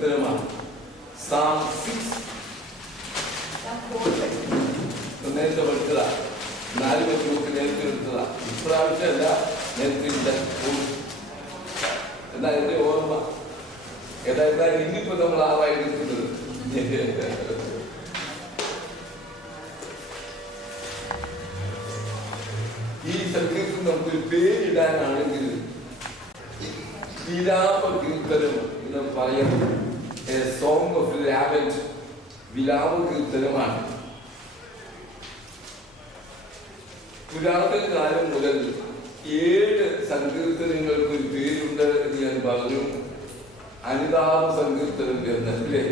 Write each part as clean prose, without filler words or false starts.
സങ്കീർത്തനമാണ്. Psalm 6 നേരത്തെ പഠിച്ചതാ. 4 മണിക്കൂർക്ക് നേരത്തെ എടുത്തതാ. ഇപ്രാവശ്യമല്ല, നേരത്തെ എന്നാ എന്റെ ഓർമ്മ ഏതായിരുന്നാലും ഇന്നിപ്പോ നമ്മൾ ആവായി എടുക്കുന്നത്. ഈ സങ്കീർത്തനം നമുക്കൊരു പേരിടാനാണെങ്കിൽ വിലാപ കീർത്തനം എന്ന് പറയുന്നത് എ സോങ് ഓഫ് ലാവൻറ്റ്, വിലാപ കീർത്തനമാണ്. പുരാതന കാലം മുതൽ 7 സങ്കീർത്തനങ്ങൾക്ക് ഒരു പേരുണ്ട് എന്ന് ഞാൻ പറഞ്ഞു. അനുതാപ സങ്കീർത്തനം എന്നല്ലേ,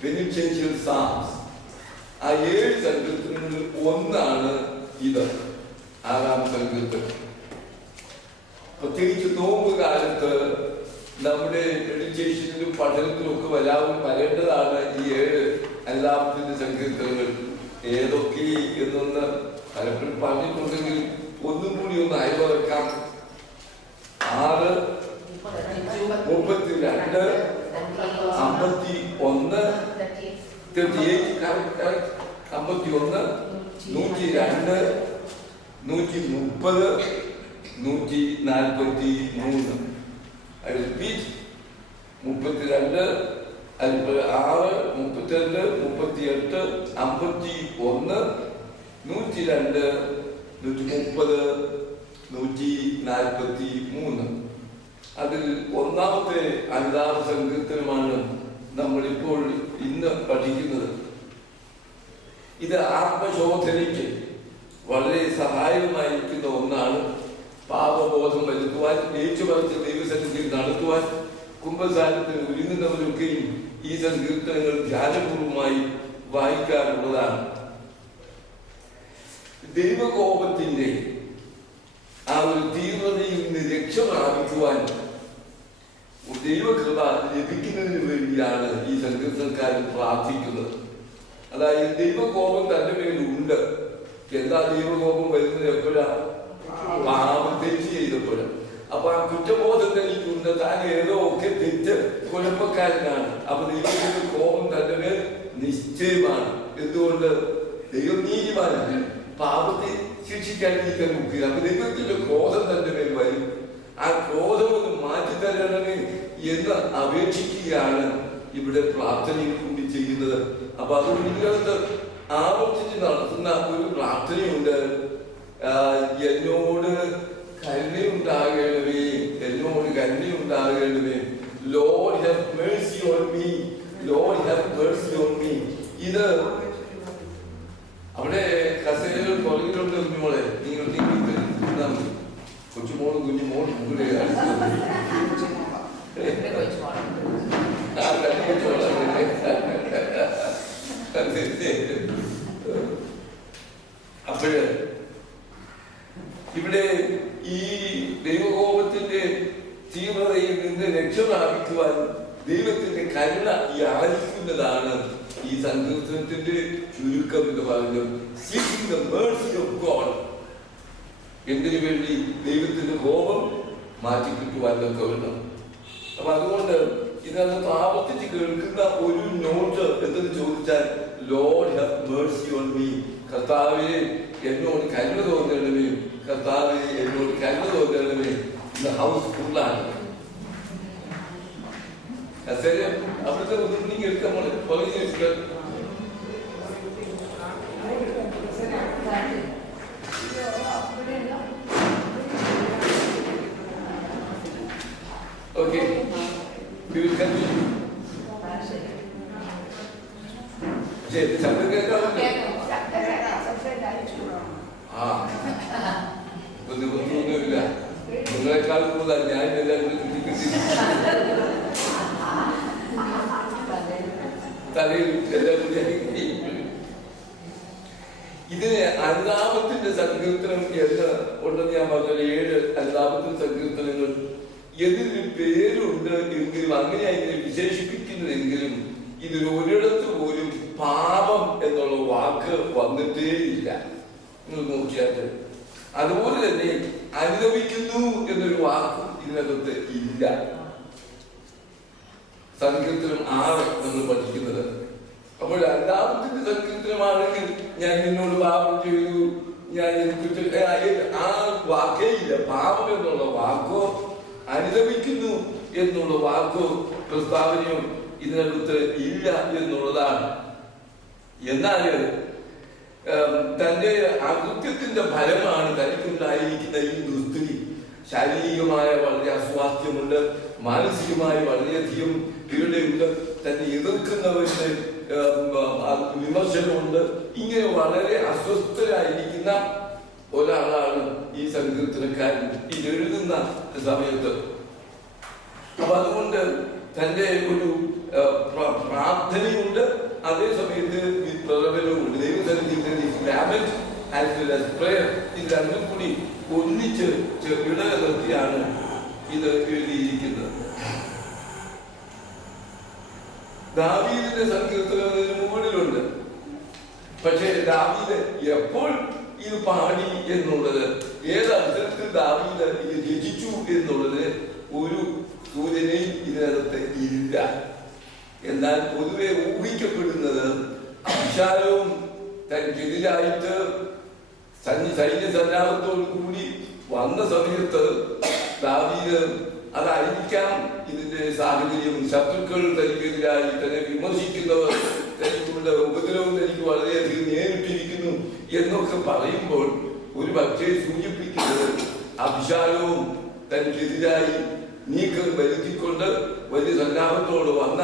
പെനിറ്റൻഷ്യൽ സാംസ്. ആ 7 സങ്കീർത്തനങ്ങളിൽ ഒന്നാണ് ഇത്, 6-ാം സങ്കീർത്തനം. പ്രത്യേകിച്ച് നോമ്പ് കാലത്ത് നമ്മുടെ മെഡിറ്റേഷനിലും പഠനത്തിലും ഒക്കെ വരേണ്ടതാണ് ഈ 7 അനുതാപത്തിന്റെ സങ്കീർത്തനങ്ങൾ. ഏതൊക്കെ എന്നൊന്ന് പലപ്പോഴും പറഞ്ഞിട്ടുണ്ടെങ്കിൽ ഒന്നും കൂടി ഒന്ന് അയവ് വെക്കാം. 6, 32, 51, 51, 102, 130, 143. I repeat, 32, 6, 32, 38, 51, 102, 130, 143. അതിൽ ഒന്നാമത്തെ അനുതാപ സങ്കീർത്തനമാണ് നമ്മളിപ്പോൾ ഇന്ന് പഠിക്കുന്നത്. ഇത് ആത്മശോധനയ്ക്ക് വളരെ സഹായകമായിരിക്കുന്ന ഒന്നാണ്. പാപബോധം വരുത്തുവാൻ, ഏറ്റുപറച്ച് ദൈവസന്നിധിയിൽ നടത്തുവാൻ, കുംഭസാരത്തിന് ഒരുങ്ങുന്നവരൊക്കെയും ഈ സങ്കീർത്തനങ്ങൾ ധ്യാനപൂർവമായി വായിക്കാറുള്ളതാണ്. ദൈവകോപത്തിന്റെ ആ ഒരു തീവ്രതയിൽ നിന്ന് രക്ഷ പ്രാപിക്കുവാൻ ദൈവകൃപ ലഭിക്കുന്നതിന് വേണ്ടിയാണ് ഈ സങ്കീർത്തനക്കാരൻ പ്രാർത്ഥിക്കുന്നത്. അതായത് ദൈവകോപം തന്റെ മേലുണ്ട്. എന്താ ദൈവകോപം വരുന്നത്? എപ്പോഴാണ്? പാപം തെറ്റ് ചെയ്തപ്പോഴാണ്. അപ്പൊ ആ കുറ്റബോധം തനിക്കുണ്ട്. താൻ ഏതോ ഒക്കെ തെറ്റ് കുഴപ്പക്കാരനാണ്. അപ്പൊ ദൈവത്തിന്റെ കോപം തന്റെ മേൽ നിശ്ചയമാണ്. എന്തുകൊണ്ട്? ദൈവം നീതിമാനാണ്. പാപത്തെ ശിക്ഷിക്കാൻ നീക്കാൻ നോക്കുക. അപ്പൊ ദൈവത്തിന്റെ ക്രോധം തന്റെ മേൽ വരും. ആ ക്രോധം ഒന്ന് മാറ്റിത്തരണമേ എന്ന് അപേക്ഷിക്കുകയാണ് ഇവിടെ പ്രാർത്ഥനയിൽ കൂടി ചെയ്യുന്നത്. അപ്പൊ അതുകൊണ്ട് ഇതിനകത്ത് ആവർത്തിച്ച് നടത്തുന്ന ഒരു പ്രാർത്ഥനയുണ്ട്. എന്നോട് കരുണയുണ്ടാകണമേ, എന്നോട് കരുണയുണ്ടാകണമേ. Lord have mercy on me, Lord have mercy on me. ഇത് അവിടെ കസേരകൾ പുറകിലുണ്ട്. കുഞ്ഞുമോളെ, നിങ്ങൾ കൊച്ചുമോളും കുഞ്ഞുമോളും കൂടെ അപ്പോഴ് ഇവിടെ ഈ ദൈവകോപത്തിന്റെ തീവ്രതയിൽ നിന്ന് രക്ഷ പ്രാപിക്കുവാൻ ദൈവത്തിന്റെ കരുണ യാചിക്കുന്നതാണ് ഈ സങ്കീർത്തനത്തിന്റെ ചുരുക്കം എന്ന് പറയുന്നത്. Seeking the mercy of God. എന്തിനു വേണ്ടി? ദൈവത്തിന്റെ കോപം മാറ്റിക്കിട്ടുവാനൊക്കെ വേണം. അപ്പൊ അതുകൊണ്ട് ഇതിനകത്ത് ആവർത്തിച്ച് കേൾക്കുന്ന ഒരു നോട്ട് എന്തെന്ന് ചോദിച്ചാൽ, Lord have mercy on me. കർത്താവേ എന്നോട് കരുണ തോന്നണമേ, കർത്താവേ എന്നോട് കരുണ തോന്നണമേ. ഇത് ഹൗസ് ഫുള്ളാണ്. അവിടുത്തെ ഒന്നും കേൾക്കാൻ പറഞ്ഞു. Okay, we will continue. ശബ്ദം കേൾക്കാമോ? ഒന്നുമില്ല. നിങ്ങളെക്കാൾ കൂടുതൽ ഞാൻ എല്ലാവരും തലയിൽ എല്ലാവരും. ഇതിന് അനുതാപത്തിന്റെ സങ്കീർത്തനം എന്ന് ഉണ്ടെന്ന് ഞാൻ പറഞ്ഞ 7 അനുതാപത്തിന്റെ സങ്കീർത്തനങ്ങൾ. ഇതിന് പേരുണ്ട് എങ്കിലും, അങ്ങനെയായി വിശേഷിപ്പിക്കുന്നതെങ്കിലും ഇതിൽ ഒരിടത്ത് പോലും പാപം എന്നുള്ള വാക്ക് വന്നിട്ടേ ഇല്ല. നിങ്ങൾ നോക്കിയാൽ അതുപോലെ തന്നെ അനുഭവിക്കുന്നു എന്നൊരു വാക്കും ഇതിനകത്ത് ഇല്ല. സങ്കീർത്തനം 6 നമ്മൾ പഠിക്കുന്നത്. അപ്പോൾ രണ്ടാമത്തെ സങ്കീർത്തനമാണെങ്കിൽ ഞാൻ നിന്നോട് പാപം ചെയ്തു, ഞാൻ ആ വാക്കേ ഇല്ല. പാപം എന്നുള്ള വാക്കോ അനുദമിക്കുന്നു എന്നുള്ള വാക്കോ പ്രസ്താവനയോ ഇതിനടുത്ത് ഇല്ല എന്നുള്ളതാണ്. എന്നാൽ തന്റെ അകൃത്യത്തിന്റെ ഫലമാണ് തനിക്കുണ്ടായിരിക്കുന്ന ഈ ദുസ്ഥിതി. ശാരീരികമായ വളരെ അസ്വാസ്ഥ്യമുണ്ട്, മാനസികമായി വളരെയധികം പീഡയുണ്ട്, തന്നെ എതിർക്കുന്നവരുടെ വിമർശനമുണ്ട്. ഇങ്ങനെ വളരെ അസ്വസ്ഥരായിരിക്കുന്ന ഒരാളാണ് ഈ സങ്കീർത്തനക്കാരൻ ഇത് എഴുതുന്ന സമയത്ത്. അപ്പൊ അതുകൊണ്ട് തന്റെ ഒരു പ്രാർത്ഥനയുണ്ട്, അതേ സമയത്ത് പ്രകടനവുമുണ്ട്. ഇത് രണ്ടും കൂടി ഒന്നിച്ച് ഇടകലർത്തിയാണ് ഇത് എഴുതിയിരിക്കുന്നത്. ദാവീദിന്റെ സങ്കീർത്തനം ഇതിന് മുകളിലുണ്ട്. പക്ഷേ ദാവീദ് എപ്പോൾ ഇത് പാടി എന്നുള്ളത്, ഏത് അവസരത്തിൽ ദാവീദ് ഇത് രചിച്ചു എന്നുള്ളത് ഒരു സൂചനയും ഇതിനകത്ത് ഇല്ല. എന്നാൽ പൊതുവെ ഊഹിക്കപ്പെടുന്നത് അബ്ശാലോം തനിക്കെതിരായിട്ട് സൈന്യ സന്നാഹത്തോടു കൂടി വന്ന സമയത്ത് ദാവീദ് അതായിരിക്കാം ഇതിന്റെ സാഹചര്യം. ശത്രുക്കൾ തനിക്കെതിരായി തന്നെ വിമർശിക്കുന്നവർ, തനിക്കുള്ള ഉപദ്രവം തനിക്ക് വളരെയധികം നേരിട്ടിരിക്കുന്നു എന്നൊക്കെ പറയുമ്പോൾ ഒരു പക്ഷേ സൂചിപ്പിക്കുന്നത് അബ്ശാലോം തനിക്കെതിരായി നീക്കം വരുത്തിക്കൊണ്ട് വലിയ സന്നാഹത്തോട് വന്ന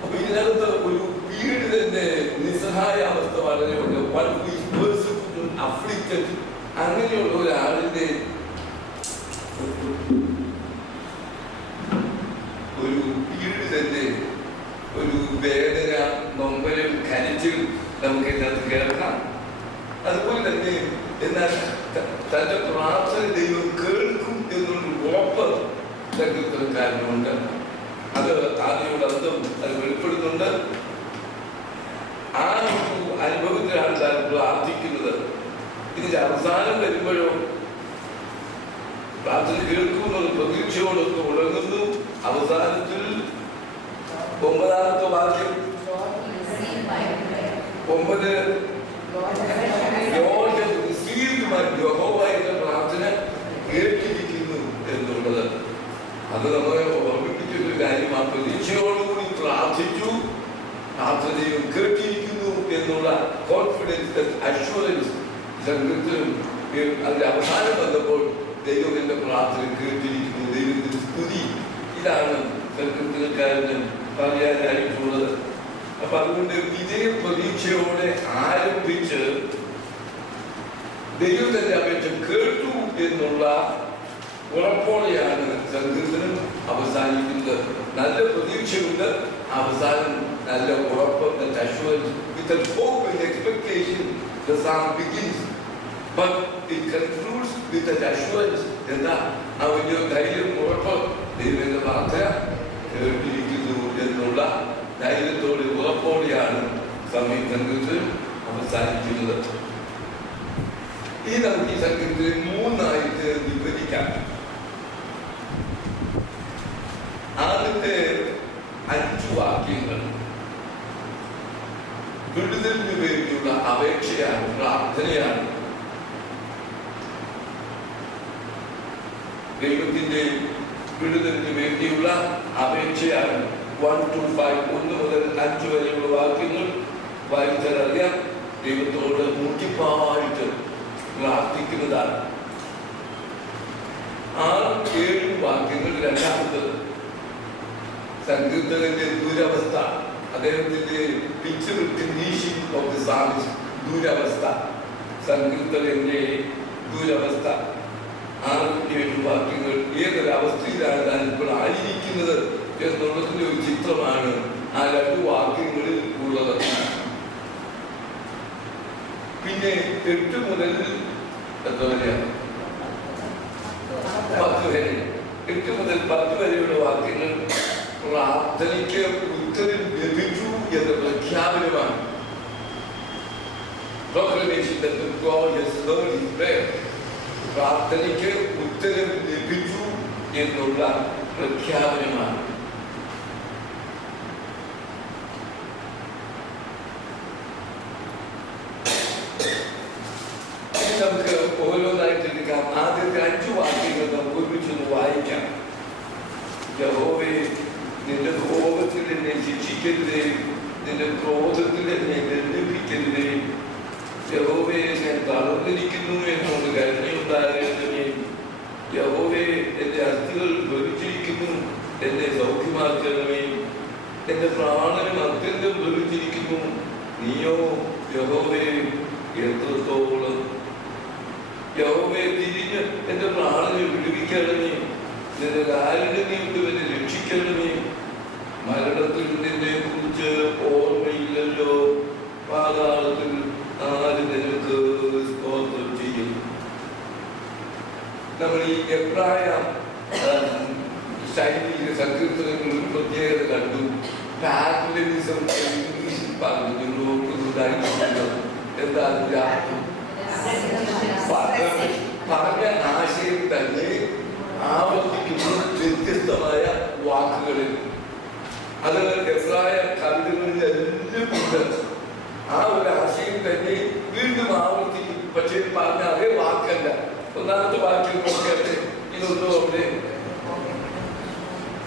അപ്പൊ ഇതിനകത്ത് ഒരു പീഡിതന്റെ നിസ്സഹായ അവസ്ഥ വളരെ ഉണ്ട്. അങ്ങനെയുള്ള ഒരാളിന്റെ ഒരു പീഡിതന്റെ ഒരു വേദന, നൊമ്പരം, കരച്ചിൽ നമുക്ക് ഇതിനകത്ത് കേൾക്കാം. അതുപോലെ തന്നെ എന്നാൽ തന്റെ പ്രാർത്ഥന ദൈവം കേൾക്കും എന്നുള്ള ഉറപ്പ് സങ്കീർത്തനക്കാരനുണ്ട്. അത് ആദ്യയോട് അന്തം അത് വെളിപ്പെടുന്നുണ്ട്. ആ ഒരു അനുഭവത്തിലാണ് താൻ പ്രാർത്ഥിക്കുന്നത്. ഇതിന്റെ അവസാനം വരുമ്പോഴോ പ്രാർത്ഥന കേൾക്കുമെന്നുള്ള പ്രതീക്ഷയോടൊക്കെ ഉണങ്ങുന്നു. അവസാനത്തിൽ 9ാമത്തെ വാക്യം 9 യഹോവയുടെ പ്രാർത്ഥന കേട്ടിരിക്കുന്നു എന്നുള്ളത് അത് നമ്മളെ ഓർമ്മിപ്പിച്ചൊരു കാര്യമാണ്. പ്രതീക്ഷയോടുകൂടി പ്രാർത്ഥിച്ചു, പ്രാർത്ഥനയും കേട്ടിരിക്കുന്നു എന്നുള്ള കോൺഫിഡൻസ്, അഷ്വറൻസ് സങ്കീർത്തനം അതിന്റെ അവസാനം വന്നപ്പോൾ ദൈവം എന്റെ പ്രാർത്ഥന കേട്ടിരിക്കുന്നു, ദൈവത്തിന്റെ സ്തുതി. ഇതാണ് സങ്കീർത്തനക്കാരന് പറയാനായിട്ടുള്ളത്. അപ്പൊ അതുകൊണ്ട് വിജയ പ്രതീക്ഷയോടെ ആരംഭിച്ച് ദൈവം തന്റെ അപേക്ഷ കേട്ടു എന്നുള്ള ഉറപ്പോടെയാണ് സങ്കീർത്തനം അവസാനിക്കുന്നത്. നല്ല പ്രതീക്ഷയുണ്ട്, അവസാനം നല്ല ഉറപ്പ്, assurance. With a hope and expectation, the psalm begins, but it concludes with an assurance. എന്താ ആ വലിയ ധൈര്യം, ഉറപ്പ്, ദൈവത്തിന്റെ പ്രാർത്ഥന കേട്ടിരിക്കുന്നു എന്നുള്ള ധൈര്യത്തോടെ ഉറപ്പോടെയാണ് സങ്കീർത്തനം അവസാനിക്കുന്നത്. ഈ നമുക്ക് ഈ സങ്കീർത്തനം 3ആയിട്ട് വിഭജിക്കാം. ആദ്യത്തെ 5 വാക്യങ്ങൾ വിടുതലിന് വേണ്ടിയുള്ള അപേക്ഷയാണ്, പ്രാർത്ഥനയാണ്. ദൈവത്തിന്റെ വിടുതലിന് വേണ്ടിയുള്ള അപേക്ഷയാണ്. 1 to 5, 1 മുതൽ 5 വരെയുള്ള വാക്യങ്ങൾ വായിച്ചാൽ അറിയാം. ദൈവത്തോട് മുട്ടിപ്പായിട്ട് പ്രാർത്ഥിക്കുന്നതാണ്. 6-7 വാക്യങ്ങൾ രണ്ടാമത്തത് സങ്കീർത്തനത്തിന്റെ ദുരവസ്ഥ, അദ്ദേഹത്തിന്റെ പിക്ചർ കണ്ടീഷൻ ഓഫ് ദി സാംസ്, ദുരവസ്ഥ, സങ്കീർത്തനത്തിന്റെ ദുരവസ്ഥ. 6-7 വാക്യങ്ങൾ ഏതൊരവസ്ഥയിലാണ് താൻ ഇപ്പോൾ ആയിരിക്കുന്നത് എന്നുള്ളതിന്റെ ഒരു ചിത്രമാണ് ആ 2 വാക്യങ്ങളിൽ ഉള്ളത്. പിന്നെ 8 മുതൽ 10 വരെയാണ്, 10 വരെ, 8 മുതൽ 10 വരെയുള്ള വാക്യങ്ങൾ പ്രാർത്ഥനയ്ക്ക് ഉത്തരം ലഭിച്ചു എന്ന പ്രഖ്യാപനമാണ്. Proclamation that God has heard his prayer. പ്രാർത്ഥനയ്ക്ക് ഉത്തരം ലഭിച്ചു എന്നുള്ള പ്രഖ്യാപനമാണ്. നമുക്ക് ഓരോന്നായിട്ട് എടുക്കാം. ആദ്യത്തെ 5 വാക്യങ്ങൾ നമുക്ക് ഒരുമിച്ചൊന്ന് വായിക്കാം. യഹോവേ, നിന്റെ കോപത്തിൽ എന്നെ ശിക്ഷിക്കരുതേ, നിന്റെ ക്രോധത്തിൽ എന്നെ ദണ്ഡിപ്പിക്കരുതേ. യഹോവേ, ഞാൻ തളർന്നിരിക്കുന്നു എന്നോട് കരുണയുണ്ടാകണമേ. യഹോവേ, എന്റെ അസ്ഥികൾ ജ്വലിച്ചിരിക്കുന്നു, എന്നെ സൗഖ്യമാക്കണമേ. എന്റെ പ്രാണനും അത്യന്തം ജ്വലിച്ചിരിക്കുന്നു, നീയോ യഹോവേ എത്രത്തോളം. യഹോവേ, തിരിഞ്ഞ് എന്റെ പ്രാണനെ വിടുവിക്കണമേ. നിന്റെ കാരുണ്യം എന്നെ രക്ഷിക്കണമേ. മരണത്തിൽ നിന്നെ കുറിച്ച് ഓർമ്മയില്ലല്ലോ, പാതാളത്തിൽ ആര് നിനക്ക് സ്തോത്രം ചെയ്യും. നമ്മൾ ഈ എബ്രായ ശൈലിയിലെ സങ്കീർത്തനങ്ങളിൽ പ്രത്യേകത കണ്ടു. പാരലലിസം ഇംഗ്ലീഷിൽ പറഞ്ഞു നോക്കുന്നതായിട്ട് എന്താ അതിന്റെ അർത്ഥം? പറഞ്ഞ ആശയം തന്നെ ആവർത്തിക്കുന്ന വ്യത്യസ്തമായ വാക്കുകളിൽ. അത് എബ്രായ കവിതകളിലെല്ലാം ഉണ്ട്. ആ ഒരു ആശയം തന്നെ വീണ്ടും ആവർത്തിക്കും. പക്ഷെ പറഞ്ഞ അതേ വാക്കല്ല. ഒന്നാമത്തെ വാക്യം നോക്കട്ടെ. ഇതൊന്നും അവിടെ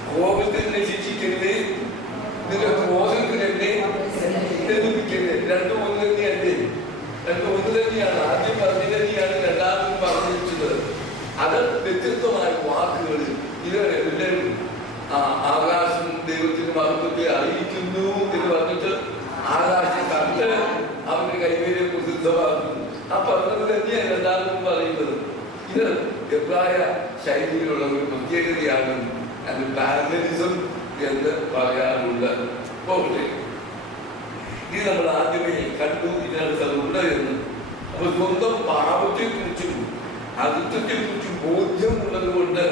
കോപത്തിനെ ശിക്ഷിക്കരുത്, നിന്റെ ക്രോധത്തിന് എന്നെ ദണ്ഡിപ്പിക്കരുത്. രണ്ടും ഒന്ന് തന്നെയല്ലേ? രണ്ടും ഒന്ന് തന്നെയാണ്. ആദ്യം പറഞ്ഞു തന്നെയാണ് രണ്ടാമതും പറഞ്ഞിരിക്കുന്നത്. അത് വ്യത്യസ്തമായ വാക്കുകൾ. ഇത് എല്ലാവരും ആകാശം ദൈവത്തിന്റെ മഹത്വത്തെ അറിയിക്കുന്നു എന്ന് പറഞ്ഞിട്ട് ആകാശം കണ്ട് അവന്റെ കൈവേരെ പ്രസിദ്ധമാക്കുന്നു. ആ പറഞ്ഞത് തന്നെയാണ് രണ്ടാമതും പറയുന്നത്. ഇത് എബ്രായ ശൈലിയിലുള്ള ഒരു പ്രത്യേകതയാണ്. അത് പാരലലിസം എന്ന് പറയാറുണ്ട്. പോകട്ടെ, ഇത് നമ്മൾ ആദ്യമേ കണ്ടു. ഇതിനകത്ത് അതുണ്ട് എന്ന്. അപ്പൊ സ്വന്തം പാപത്തെ കുറിച്ചും അകൃത്യത്തെ കുറിച്ചും ബോധ്യമുള്ളത് കൊണ്ട്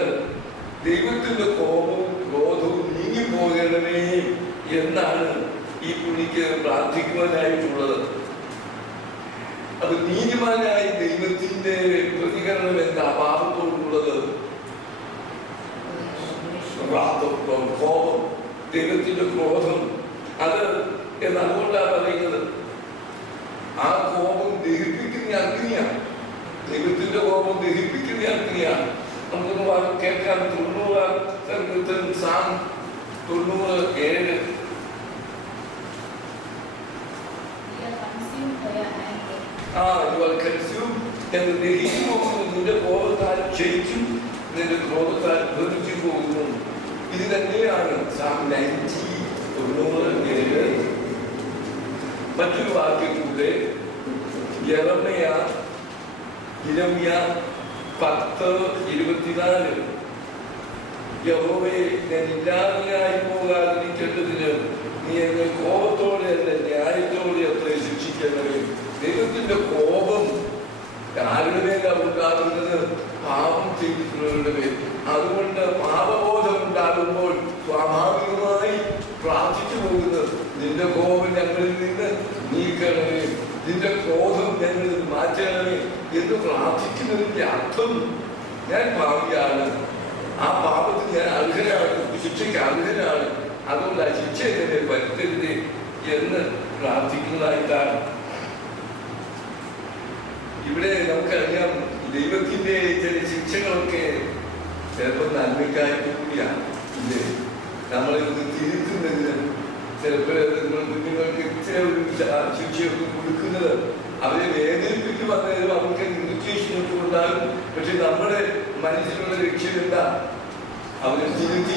ദൈവത്തിന്റെ കോപവും ക്രോധവും നീങ്ങിപ്പോകണമേ എന്നാണ് ഈ പുള്ളിക്ക് പ്രാർത്ഥിക്കുവാനായിട്ടുള്ളത്. അത് നീതിമാനായ ദൈവത്തിന്റെ പ്രതികരണം എന്താ പാപത്തോടുള്ളത്? കോപം, ദൈവത്തിന്റെ ക്രോധം. അത് എന്നതുകൊണ്ടാണ് പറയുന്നത്. ആ കോപം ദഹിപ്പിക്കുന്ന അഗ്നിയാണ്. ദൈവത്തിന്റെ കോപം ദഹിപ്പിക്കുന്ന അഗ്നിയാണ്. നമുക്കൊന്ന് കേൾക്കാം. 90 സാം 97. ദഹിച്ചു പോകുന്നു, നിന്റെ കോപത്താൽ ക്ഷയിച്ചു, നിന്റെ ക്രോധത്താൽ ധ്വനിച്ചു പോകുന്നു. ഇത് തന്നെയാണ് സാം 90 മറ്റൊരു വാക്യം കൂടെ. യെരമ്യ 10:24. യഹോവേ, ഞാൻ ഇല്ലാതെയായി പോകാതിരിക്കേണ്ടതിന് നീ എന്നെ കോപത്തോടെ അല്ല ന്യായത്തോടെ അത്ര ശിക്ഷിക്കണമേ. ദൈവത്തിന്റെ കോപം ആരുടെ മേലാണ് ഉണ്ടാകുന്നത്? പാപം ചെയ്തിട്ടുള്ളവരുടെ മേൽ. അതുകൊണ്ട് പാപബോധം ഉണ്ടാകുമ്പോൾ സ്വാഭാവികമായി പ്രാർത്ഥിച്ചു പോകുന്നത്, നിന്റെ കോപം ഞങ്ങളിൽ നിന്ന് നീക്കണമേ, നിന്റെ ക്രോധം ഞങ്ങളിൽ നിന്ന് മാറ്റണമേ എന്ന് പ്രാർത്ഥിക്കുന്നതിന്റെ അർത്ഥം ഞാൻ പാപിയാണ്, ആ പാപത്തിന് ഞാൻ അർഹനാണ്, ശിക്ഷയ്ക്ക് അർഹനാണ്, അതുകൊണ്ട് ആ ശിക്ഷ എന്നെ വരുത്തരുത് എന്ന് പ്രാർത്ഥിക്കുന്നതായിട്ടാണ്. ഇവിടെ നമുക്കറിയാം, ദൈവത്തിന്റെ ചില ശിക്ഷകളൊക്കെ ചിലപ്പോൾ നന്മയ്ക്കായിട്ട് കൂടിയാണ്. ഇല്ലേ, നമ്മളെ തിരുത്തുന്നതിന് ചിലപ്പോൾ കുഞ്ഞുങ്ങൾക്ക് ചില ശിക്ഷയൊക്കെ കൊടുക്കുന്നത് അവരെ വേദനിപ്പിക്കും. അന്നേരം അവർക്ക് ഇറിറ്റേഷനൊക്കെ ഉണ്ടാകും. പക്ഷെ നമ്മുടെ മനസ്സിലുള്ള ലക്ഷ്യം എന്താ? അവരെ തിരുത്തി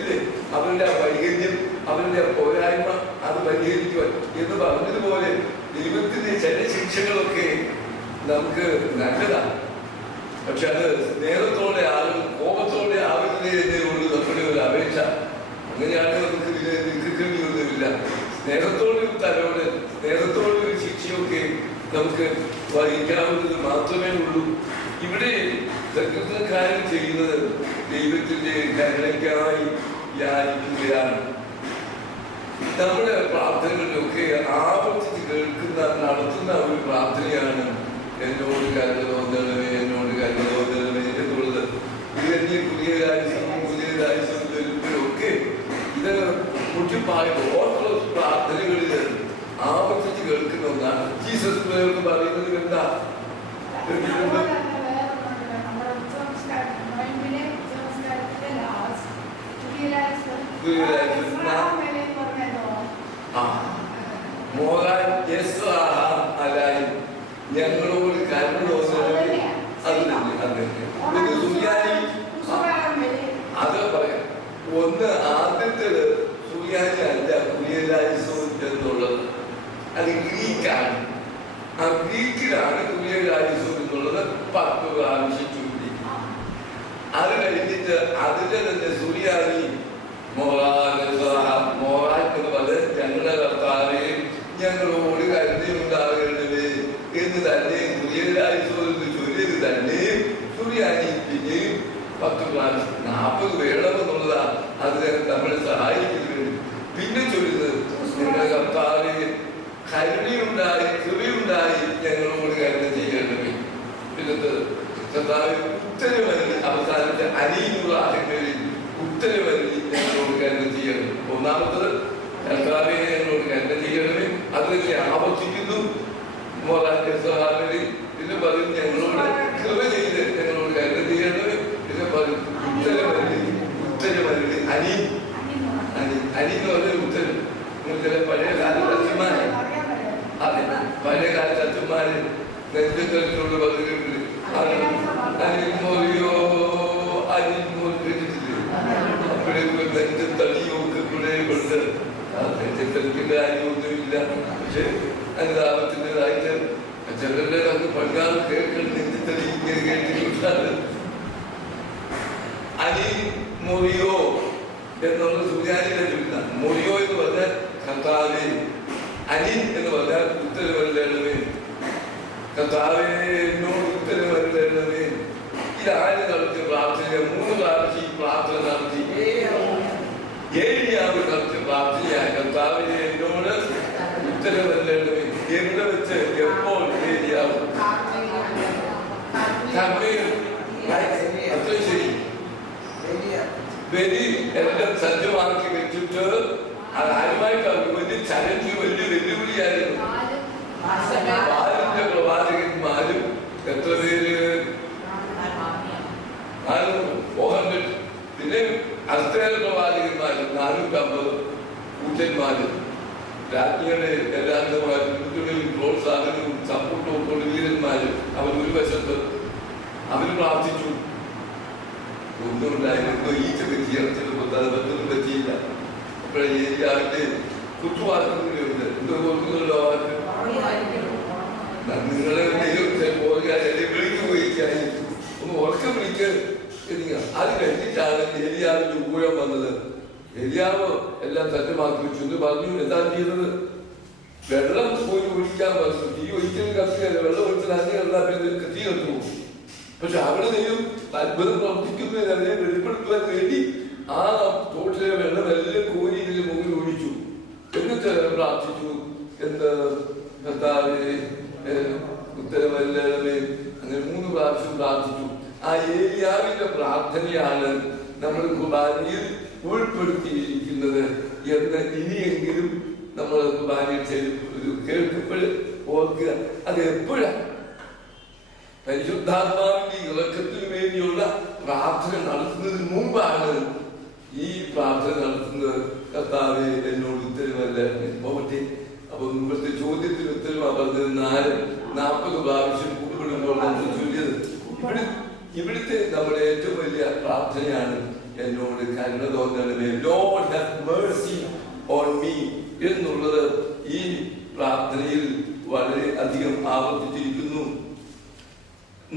ഇല്ലേ, അവരുടെ ആ വൈകല്യം, അവരുടെ പോരായ്മ അത് പരിഹരിക്കുവാൻ എന്ന് പറഞ്ഞതുപോലെ ദൈവത്തിന്റെ ചില ശിക്ഷകളൊക്കെ നമുക്ക് നല്ലതാണ്. പക്ഷെ അത് സ്നേഹത്തോടെ ആകും, കോപത്തോടെ ആകുന്നതേ ഉള്ളൂ നമ്മുടെ ഒരു അപേക്ഷ. അങ്ങനെയാണ് നമുക്ക് നിൽക്കേണ്ടിയൊന്നുമില്ല. സ്നേഹത്തോടെ തലോട്, സ്നേഹത്തോടെ ഒരു ശിക്ഷയൊക്കെ നമുക്ക് വഹിക്കാവുന്നത് മാത്രമേ ഉള്ളൂ. ഇവിടെ സങ്കീർത്തനക്കാരൻ ചെയ്യുന്നത് ദൈവത്തിന്റെ കരുണയ്ക്കായി യാചിക്കുകയാണ്. നമ്മുടെ പ്രാർത്ഥനകളിലൊക്കെ ആവർത്തിച്ച് കേൾക്കുന്ന നടത്തുന്ന ഒരു പ്രാർത്ഥനയാണ് എന്നോട് കരുണ തോന്നണമേ, എന്നോട് കരുണ തോന്നണമേ എന്നുള്ളത്. ഇതന്നെ പുതിയ രാജ്യം വരുമ്പോഴൊക്കെ ഇത് മുറ്റിപ്പായ ഓർത്തഡോക്സ് പ്രാർത്ഥനകളിൽ ആവർത്തിച്ച് കേൾക്കുന്ന ഒന്നാണ്. ജീസസ് പ്രേയർ പറയുന്നത് എന്താ? ഞങ്ങളോട് കരുണ തോന്നണമേ. അത് പറയാം. ഒന്ന് ആദ്യത്തേത് സുറിയാനി അല്ല, കുരിയലായിസോൻ എന്നുള്ളത്. അത് ഗ്രീക്കാണ്. ആ ഗ്രീക്കിലാണ് കുരിയലായിസോൻ എന്നുള്ളത് 10 പ്രാവശ്യം ചൂണ്ടി. അത് കഴിഞ്ഞിട്ട് അതിന്റെ തന്നെ സുറിയാനി മോറാൽ എന്ന് പറഞ്ഞ് ഞങ്ങളുടെ കർത്താവേ ഞങ്ങളോട് കരുണയുണ്ടാകേണ്ടത് എന്ന് തന്നെ കുരിയലായിസോൻ ചൊല്ലിയത് തന്നെ സുറിയാനി പിന്നെയും 10 പ്രാവശ്യം 40 വേണമെന്നുള്ളതാണ്. അത് നമ്മളെ സഹായിക്കുന്നത്. പിന്നെ ചൊല്ലുന്നത് നിങ്ങളുടെ കർത്താവേ കരുണയുണ്ടായി കൃപയുണ്ടായി ഞങ്ങളോട് കരുണ ചെയ്യേണ്ടത്. പിന്നെ കർത്താവ് ഉത്തരവല്ലി അവസാനത്തെ അനീനുള്ള ആഹ്ങ്ങളിൽ ഉത്തരവല്ലി ഞങ്ങളോട് കരുണ ചെയ്യണം. ഒന്നാമത്തത് കർത്താവെ ഞങ്ങളോട് കരുണ ചെയ്യണമേ. അത് തന്നെ ആവർത്തിക്കുന്നു. പിന്നെ പറയും ഞങ്ങളോട് കൃപ ചെയ്ത് ഞങ്ങളോട് കരുണ ചെയ്യണമേ. പിന്നെ പറയും ഉത്തരവല്ലി അനി എന്ന് പറഞ്ഞ ഉത്തരം. പഴയ കാലത്ത് അച്ഛന്മാര്, അതെ പഴയ കാലത്ത് അച്ഛന്മാര് നെഞ്ചത്തോട് പറഞ്ഞിട്ടുണ്ട്. അനിമോറിയോ അപ്പോഴേ നെഞ്ചം തടിയൊക്കെ കൂടെ കൊണ്ട് നെഞ്ചത്തലിക്കുന്ന കാര്യമൊന്നുമില്ല. പക്ഷെ അനുതാപത്തിൻ്റെതായിട്ട് ചിലരുടെ അത് പങ്കാൾ കേൾക്കണം. നെഞ്ചത്തടി ഇങ്ങനെ കേട്ടിട്ടാണ് അനി മൊറിയോ എന്നുള്ള സുജാനിയുടെ ചുരുന്ന. മൊറിയോ എന്ന് പറഞ്ഞാൽ കർത്താവേ, അനിൻ എന്ന് പറഞ്ഞാൽ ഉത്തരവല്ലണമേ. കർത്താവേ എന്നോട് ഉത്തരവല്ലണമേ. ഇതാര് നടത്തിയ പ്രാർത്ഥന? 3 പ്രാവശ്യം ഈ പ്രാർത്ഥന നടത്തി. ഏഴിയാവ് നടത്തിയ പ്രാർത്ഥനയായ കർത്താവേ എന്നോട് ഉത്തരവല്ലണമേ. എവിടെ വെച്ച് എപ്പോൾ? ഏഴിയാവ് അത്ര ശരി. ബലി എല്ലാം സജ്ജമാക്കി വെച്ചിട്ട് അത് ആരുമായിട്ടാണ് വലിയ ചലഞ്ച്, വലിയ വെല്ലുവിളിയായിരുന്നു. ബാലിന്റെ പ്രവാചകന്മാരും എത്ര പേര്? 400. പിന്നെ അസ്തേർ പ്രവാചകന്മാരും 450 കൂറ്റന്മാരും രാജ്ഞിയുടെ എല്ലാവിധമായിട്ടും പ്രോത്സാഹനവും സപ്പോർട്ടും കൊണ്ട് വീരന്മാരും അവർ ഒരു വശത്ത് അവർ പ്രാർത്ഥിച്ചു. ഒന്നും ഉണ്ടായിരുന്നു. ഈച്ച പറ്റി ഇറച്ചിട്ട് അത് പറ്റൊന്നും പറ്റിയില്ല. അപ്പോഴേ ഏരിയാവിന്റെ കുത്തുവാക്കുന്നുണ്ട്. എന്തോ കൊടുക്കുന്നുണ്ടോ വാക്ക്? നിങ്ങളെ വിളിക്ക് പോയിക്കായി ഒന്ന് ഉറക്കം വിളിക്ക്. അത് കഴിഞ്ഞിട്ടാണ് ഏരിയാവിന്റെ ഊഴം വന്നത്. ഏരിയാവ് എല്ലാം സജ്ജമാക്കി വെച്ചു എന്ന് പറഞ്ഞു. എന്താ ചെയ്തത്? വെള്ളം പോയി ഒഴിക്കാൻ പറഞ്ഞു. തീ ഒഴിക്കലും കത്തിയല്ല, വെള്ളം ഒഴിച്ചാൽ അങ്ങനെ തീ കത്തു. പക്ഷെ അവിടെ നിന്നും അത്ഭുതം പ്രവർത്തിക്കുന്നതിന് അതിനെ വെളിപ്പെടുത്തുവാൻ വേണ്ടി ആ തോട്ടിലെ വെള്ളം എല്ലാം കോരി ഇതിന്റെ മുകളിൽ ഒഴിച്ചു. എന്നിട്ട് പ്രാർത്ഥിച്ചു. എന്താ? കർത്താവേ ഉത്തരവല്ലണമേ. അങ്ങനെ 3 പ്രാവശ്യം പ്രാർത്ഥിച്ചു. ആ ഏലിയാവിന്റെ പ്രാർത്ഥനയാണ് നമ്മൾ കുർബാനയിൽ ഉൾപ്പെടുത്തിയിരിക്കുന്നത് എന്ന് ഇനിയെങ്കിലും നമ്മൾ കുർബാനയിൽ കേൾക്കുമ്പോൾ ഓർക്കുക. അത് എപ്പോഴാണ്? പരിശുദ്ധാത്മാവിന്റെ ഇറക്കത്തിന് വേണ്ടിയുള്ള പ്രാർത്ഥന നടത്തുന്നതിന് മുമ്പാണ് ഈ പ്രാർത്ഥന നടത്തുന്നത്. കർത്താവേ എന്നോട് ഉത്തരവല്ല പോകട്ടെ. അപ്പൊ മുമ്പത്തെ ചോദ്യത്തിന് ഉത്തരവാ പറഞ്ഞത് 40 പ്രാവശ്യം കൂടുമ്പോൾ നമ്മൾ ചൊല്ലിയത്. ഇവിടുത്തെ നമ്മുടെ ഏറ്റവും വലിയ പ്രാർത്ഥനയാണ് എന്നോട് കരുണ തോന്നണമേ. Lord have mercy on me എന്നുള്ളത് ഈ പ്രാർത്ഥനയിൽ വളരെ അധികം ആവർത്തിച്ചിരിക്കുന്നു.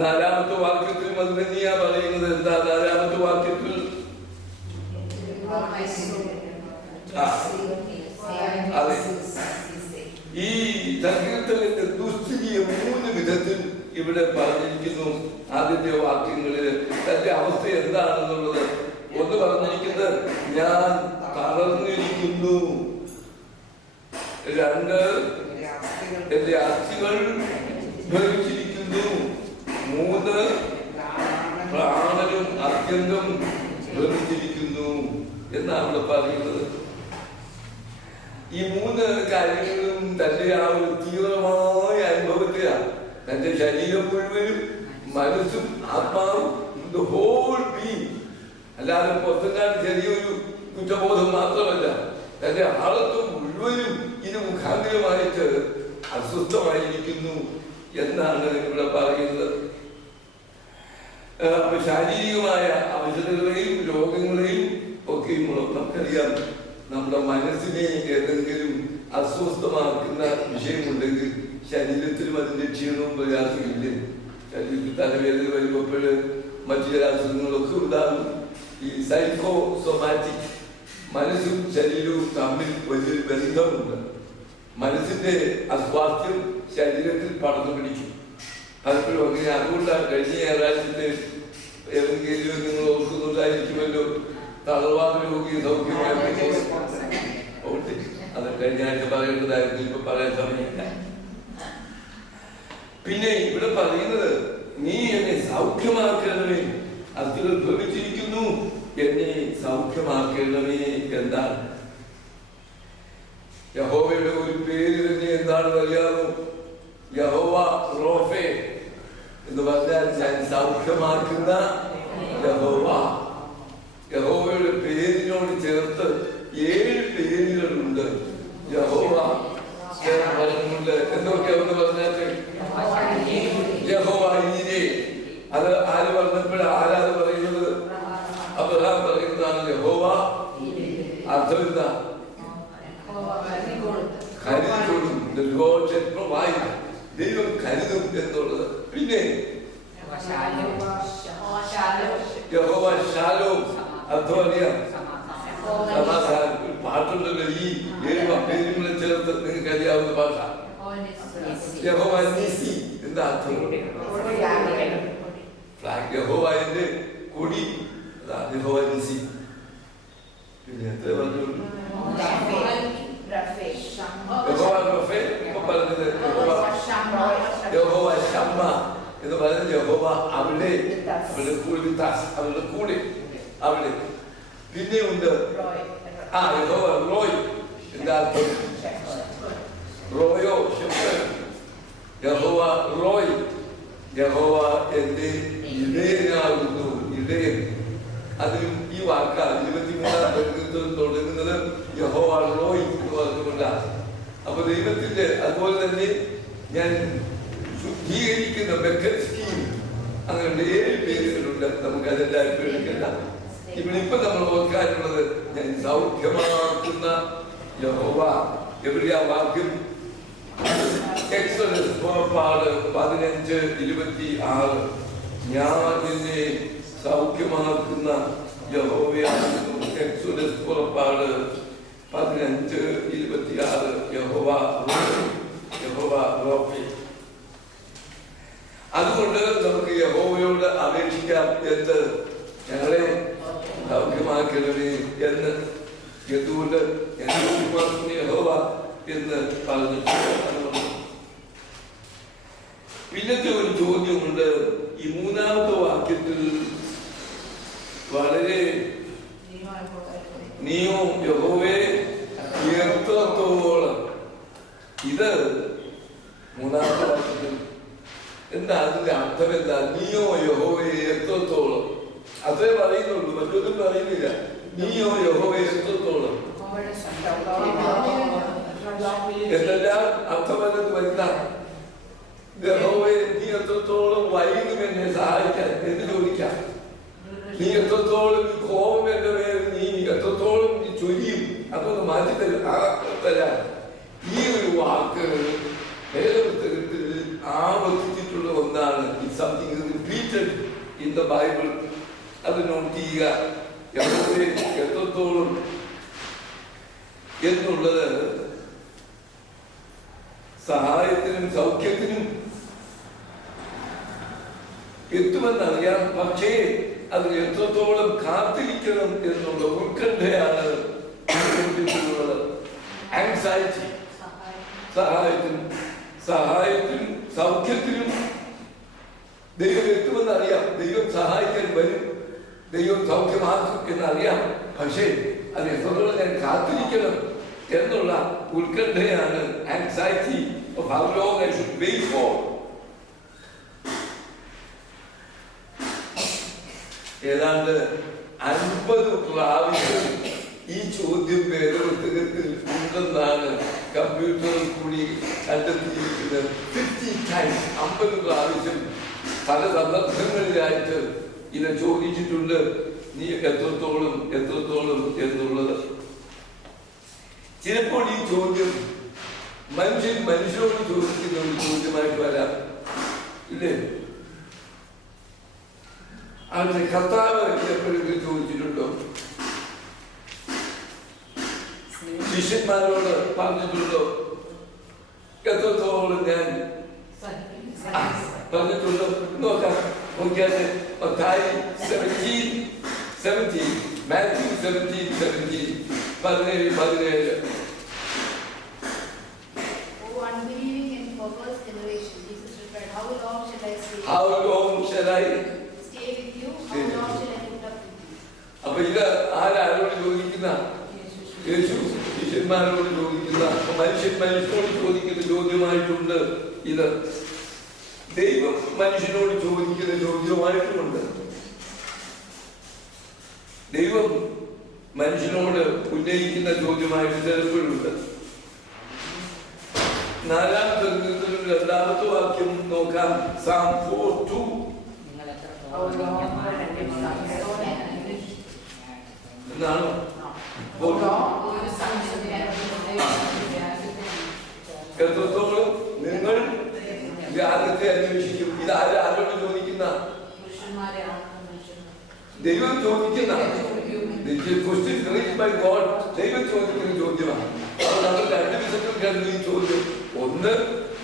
4ാമത്തെ വാക്യത്തിൽ അത് തന്നെയാ പറയുന്നത്. എന്താ 4ാമത്തെ വാക്യത്തിൽ? അതെ, ഈ സങ്കീർത്തനത്തിന്റെ ദുസ്ഥിതിയെ 3 വിധത്തിൽ ഇവിടെ പറഞ്ഞിരിക്കുന്നു. ആദ്യത്തെ വാക്യങ്ങളിൽ തന്റെ അവസ്ഥ എന്താണെന്നുള്ളത് ഒന്ന് പറഞ്ഞിരിക്കുന്നത്, ഞാൻ തളർന്നിരിക്കുന്നു. 2, എന്റെ അസ്ഥികൾ ഭരിച്ചിരിക്കുന്നു. 3, പ്രാണനും അത്യന്തം ഭരിച്ചിരിക്കുന്നു എന്നാണ് ഇവിടെ പറയുന്നത്. ഈ 3 കാര്യങ്ങളും തന്റെ ആ ഒരു തീവ്രമായ അനുഭവത്തിലാണ്. തന്റെ ശരീരം മുഴുവനും മനസ്സും ആത്മാവും അല്ലാതെ പുറത്തുകാട് ചെറിയൊരു കുറ്റബോധം മാത്രമല്ല, തന്റെ ആളത്വം മുഴുവനും ഇത് മുഖാന്തരമായിട്ട് അസ്വസ്ഥമായിരിക്കുന്നു എന്നാണ് ഇവിടെ പറയുന്നത്. അപ്പൊ ശാരീരികമായ അവശതകളെയും രോഗങ്ങളെയും ഒക്കെ നമുക്കറിയാം. നമ്മുടെ മനസ്സിനെ ഏതെങ്കിലും അസ്വസ്ഥമാക്കുന്ന വിഷയമുണ്ടെങ്കിൽ ശരീരത്തിലും അതിന്റെ ക്ഷീണവും പ്രയാസമില്ലേ? ശരീരത്തിൽ തലവേദന വരുമ്പോൾ മറ്റു ചില അസുഖങ്ങളൊക്കെ ഉണ്ടാകും. ഈ സൈക്കോസൊമാറ്റിക്, മനസ്സും ശരീരവും തമ്മിൽ വലിയൊരു ബന്ധമുണ്ട്. മനസ്സിന്റെ അസ്വാസ്ഥ്യം ശരീരത്തിൽ പടർന്നു പിടിക്കും. പലപ്പോഴും അങ്ങനെ. അതുകൊണ്ടാണ് കഴിഞ്ഞ ഞായറാഴ്ചത്തെ ഏതെങ്കിലും നിങ്ങൾ ഓർക്കുന്നുണ്ടായിരിക്കുമല്ലോ, തളർവാദ രോഗി സൗഖ്യമായ അത് കഴിഞ്ഞ ആഴ്ച പറയേണ്ടതായിരുന്നു, ഇപ്പൊ പറയാൻ സമയമില്ല. പിന്നെ ഇവിടെ പറയുന്നത്, നീ എന്നെ സൗഖ്യമാക്കണമേ, അസ്ഥികൾ ഭവിച്ചിരിക്കുന്നു, എന്നെ സൗഖ്യമാക്കണമേ എന്താണ്? യഹോവയുടെ ഒരു പേര് തന്നെ എന്താണെന്ന് അറിയാമോ? യഹോവ റോഫേ എന്ന് പറഞ്ഞാൽ ഞാൻ സൗഖ്യമാക്കുന്ന യഹോവ. യഹോവയുടെ പേരിനോട് ചേർത്ത് 7 പേരുകളുണ്ട്. യഹോവ പറഞ്ഞുകൊണ്ട് എന്തൊക്കെയാണെന്ന് പറഞ്ഞാൽ യഹോവ ഈരേ. അത് ആര് പറഞ്ഞപ്പോൾ ആരാത് പറയുന്നത്? അബ്രഹാം പറയുന്നതാണ് യഹോവ. അർത്ഥം എന്താ? കരുതും. ദൈവം കരുതും എന്നുള്ളത്. പിന്നെ യഹോവ ശാലോം, അർത്ഥം അറിയാം, സമാധാനം. പാട്ടുണ്ടല്ലോ ഈ 7 പേരുകളെ ചേർത്ത് നിങ്ങൾക്ക് അറിയാവുന്ന ഭാഷ. യഹോവ നിസി എന്താ അർത്ഥം? ഫ്ലാഗ്. യഹോവന്റെ കൊടി, യഹോവ നിസി. പിന്നെ എത്ര പറഞ്ഞു? യഹോവ റഫേ ഇപ്പൊ പറഞ്ഞത്. യഹോവ ഷമ്മ എന്ന് പറയുന്നത് യഹോവ അവിടെ, അവരുടെ കൂടെ അവിടെ. പിന്നെ ഉണ്ട് യഹോവ റോയ്. എന്താ അർത്ഥം? റോയോ ഷെഫർഡ്. യഹോവ റോയ്, യഹോവ എന്റെ ഇടയനാകുന്നു. ഇടയൻ, അതിലും ഈ വാക്കാണ് 23 തുടങ്ങുന്നത് യഹോവ റോയ് എന്ന് പറഞ്ഞുകൊണ്ടാണ്. അപ്പൊ ദൈവത്തിന്റെ അതുപോലെ തന്നെ ഞാൻ ശുദ്ധീകരിക്കുന്ന അങ്ങനെ 7 പേരുകളുണ്ട്. നമുക്ക് അതെല്ലാം എടുക്കണ്ട. ഇവിടെ ഇപ്പൊ നമ്മൾ ഓർക്കാനുള്ളത് ഞാൻ സൗഖ്യമാക്കുന്ന യഹോവ. എവിടെയാ വാക്യം? എക്സോഡസ്, പുറപ്പാട് 15:26. ഞാൻ നിന്നെ സൗഖ്യമാക്കുന്ന യഹോവയാകുന്നു. എക്സോഡസ്, പുറപ്പാട് 15:26. യഹോവ റോഫി. അതുകൊണ്ട് നമുക്ക് യഹോവയോട് അപേക്ഷിക്കാം. എന്ത്? ഞങ്ങളെ സൗഖ്യമാക്കണമേ എന്ന്. എന്തുകൊണ്ട്? യഹോവ എന്ന് പറഞ്ഞിട്ടുണ്ട്. പിന്നത്തെ ഒരു ചോദ്യമുണ്ട്. ഈ 3ാമത്തെ വാക്യത്തിൽ വളരെ നീയോ യഹോവേ എത്രത്തോളം. ഇത് 3ാമത്തെ വാക്യത്തിൽ എന്താ? അതിന്റെ അർത്ഥം എന്താ? നീയോ യഹോവേ എത്രത്തോളം, അതേ പറയുന്നുള്ളൂ, മറ്റൊന്നും പറയുന്നില്ല. നീയോ യഹോവേ എത്രത്തോളം എന്നെല്ലാം അർത്ഥമല്ലെന്ന് വരുത്താം. യഹോവേ നീ എത്രത്തോളം വൈകും എന്നെ സഹായിക്കാൻ എന്ന് ചോദിക്കാം. നീ എത്രത്തോളം ഈ കോപം എന്റെ മേൽ നീ എത്രത്തോളം നീ ചൊരിയും അതൊന്ന് മാറ്റിത്തരാൻ. ഈ ഒരു വാക്ക് വേദപുസ്തകത്തിൽ ആവർത്തിച്ചിട്ടുള്ള ഒന്നാണ്. It something repeated in the Bible. അത് നോട്ട് ചെയ്യുക. യഹോവേ എത്രത്തോളം എന്നുള്ളത് സഹായത്തിനും സൗഖ്യത്തിനും എത്തുമെന്നറിയാം. പക്ഷേ അത് എത്രത്തോളം കാത്തിരിക്കണം എന്നുള്ള ഉത്കണ്ഠയാണ് ആങ്സൈറ്റി. സഹായത്തിനും സൗഖ്യത്തിനും ദൈവം എത്തുമെന്നറിയാം. ദൈവം സഹായിക്കാൻ വരും, ദൈവം സൗഖ്യമാക്കും എന്നറിയാം. പക്ഷേ അത് എത്രത്തോളം ഞാൻ കാത്തിരിക്കണം എന്നുള്ള ഉത്കണ്ഠയാണ് anxiety of how long I should wait for. ഏതാണ്ട് 50 പ്രാവശ്യം ഈ ചോദ്യം വേദപുസ്തകത്തിൽ ഉണ്ടെന്നാണ് കമ്പ്യൂട്ടറിൽ കൂടി കണ്ടെത്തിയിരിക്കുന്നത്. 50 times, 50 പ്രാവശ്യം പല സന്ദർഭങ്ങളിലായിട്ട് ഇത് ചോദിച്ചിട്ടുണ്ട്. നീ എത്രത്തോളം എന്നുള്ളത്. ചിലപ്പോൾ ഈ ചോദ്യം മനുഷ്യരോട് ചോദിക്കുന്ന ഒരു ചോദ്യമായിട്ട് വരാം, ഇല്ലേ? അത് കർത്താവ് എപ്പോഴെങ്കിലും ചോദിച്ചിട്ടുണ്ടോ? ശിഷ്യന്മാരോട് പറഞ്ഞിട്ടുണ്ടോ? എത്രത്തോളം ഞാൻ പറഞ്ഞിട്ടുണ്ടോ? നോക്കാം, നോക്കിയാൽ Mathai 17 Mathew 17 17 How long shall I stay with you? How long shall I put up with you? അപ്പൊ ഇത് ആരോട് ചോദിക്കുന്ന? യേശു ശിഷ്യന്മാരോട് ചോദിക്കുന്ന, മനുഷ്യനോട് ചോദിക്കുന്ന ചോദ്യമായിട്ടുണ്ട്. ഇത് ദൈവം മനുഷ്യനോട് ചോദിക്കുന്ന ചോദ്യമായിട്ടുമുണ്ട്. ദൈവം മനുഷ്യനോട് ഉന്നയിക്കുന്ന ചോദ്യമായിട്ട് ചിലപ്പോഴുണ്ട്. 4-ാം സങ്കീർത്തനം 2-ാമത്തെ വാക്യം നോക്കാം. Psalm 4:2. എന്നാണ് എത്രത്തോളം നിങ്ങൾ ജ്ഞാനത്തെ അന്വേഷിക്കും? ഇത് ആരോട് ചോദിക്കുന്ന? ദൈവം ചോദിക്കുന്ന ദൈവം ചോദിക്കുന്ന ചോദ്യമാണ്. അപ്പോൾ നമ്മൾ 2 വിധത്തിൽ കണ്ടു ഈ ചോദ്യം. ഒന്ന്,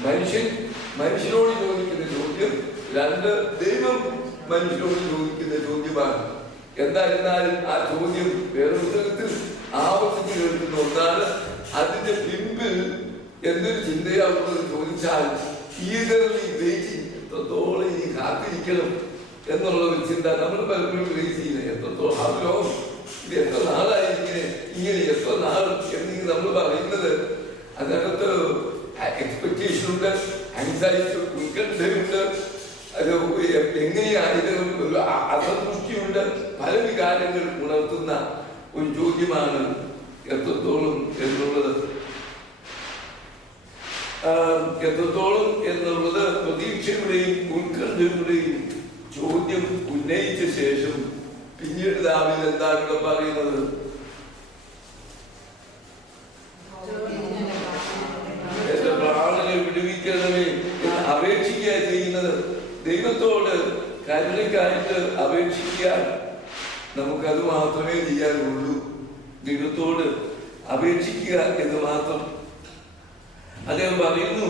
മനുഷ്യനോട് ചോദിക്കുന്ന ചോദ്യം. 2, ദൈവം മനുഷ്യനോട് ചോദിക്കുന്ന ചോദ്യമാണ്. എന്തായിരുന്നാലും ആ ചോദ്യം വേറെ പുസ്തകത്തിൽ ആവർത്തിച്ച് കേൾക്കുന്ന ഒന്നാണ്. അതിന്റെ പിമ്പിൽ എന്തൊരു ചിന്തയാവുന്നത് ചോദിച്ചാൽ എത്രത്തോളം ഇനി കാത്തിരിക്കണം എന്നുള്ള ഒരു ചിന്ത നമ്മൾ പലപ്പോഴും ഫേസ് ചെയ്യുന്നത്. എത്രത്തോളം ഇത് എത്ര നാളായി ഇങ്ങനെ എത്ര നാൾ എന്നിങ്ങനെ നമ്മൾ പറയുന്നത്. അതിനകത്ത് എക്സ്പെക്ടേഷൻ ഉണ്ട്, ആങ്സൈറ്റി, ഉത്കണ്ഠയുണ്ട്, അത് എങ്ങനെയാണ് ഒരു അസന്തുഷ്ടിയുണ്ട്, പല വികാരങ്ങൾ ഉണർത്തുന്ന ഒരു ചോദ്യമാണ് എത്രത്തോളം എന്നുള്ളത്. പ്രതീക്ഷയുടെയും ഉത്കണ്ഠയുടെയും ചോദ്യം ഉന്നയിച്ച ശേഷം പിന്നീട് ദാവീദ് എന്താണ് ഇവിടെ പറയുന്നത്? എന്റെ പ്രാണനെ വിടുവിക്കണമേ എന്ന് അപേക്ഷിക്കുക ചെയ്യുന്നത്. ദൈവത്തോട് കരുണയ്ക്കായിട്ട് അപേക്ഷിക്കാൻ നമുക്കത് മാത്രമേ ചെയ്യാനുള്ളൂ. ദൈവത്തോട് അപേക്ഷിക്കുക എന്ന് മാത്രം. അദ്ദേഹം പറയുന്നു,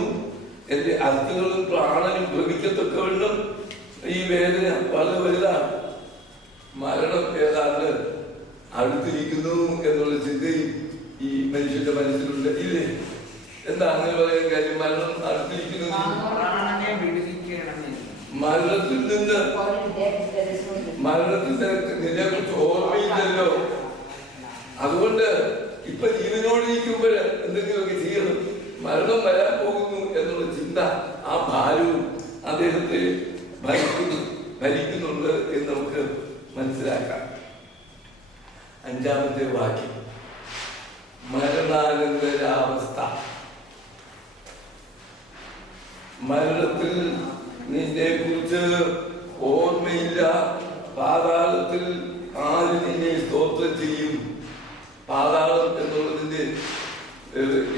എന്റെ അസ്ഥികളും പ്രാണനും ഭ്രമിക്കത്തക്കവണ്ണം ഈ വേദന വളരെ വലുതാണ്. മരണം ഏതാണ്ട് അടുത്തിരിക്കുന്നു എന്നുള്ള ചിന്തയും ഈ മനുഷ്യന്റെ മനസ്സിലുണ്ട്, ഇല്ലേ? എന്താ അങ്ങനെ പറയാൻ കാര്യം? മരണം അടുത്തിരിക്കുന്നു. മരണത്തിൽ നിന്നെ കുറിച്ച് ഓർമ്മയില്ലല്ലോ. അതുകൊണ്ട് ഇപ്പൊ ജീവനോടിരിക്കുമ്പോൾ എന്തെങ്കിലുമൊക്കെ ചെയ്യണം. മരണം വരാൻ പോകുന്നു എന്നുള്ള ചിന്ത, ആ ഭാരവും അദ്ദേഹത്തെ ഭരിക്കുന്നുണ്ട് എന്ന് നമുക്ക് മനസ്സിലാക്കാം. 5-ാമത്തെ വാക്യം, മരണാനന്തരാവസ്ഥ. മരണത്തിൽ നിന്നെ കുറിച്ച് ഓർമ്മയില്ല. പാതാളത്തിൽ ആര് നിന്നെ സ്തോത്രം ചെയ്യും? പാതാളം എന്നുള്ളതിന്റെ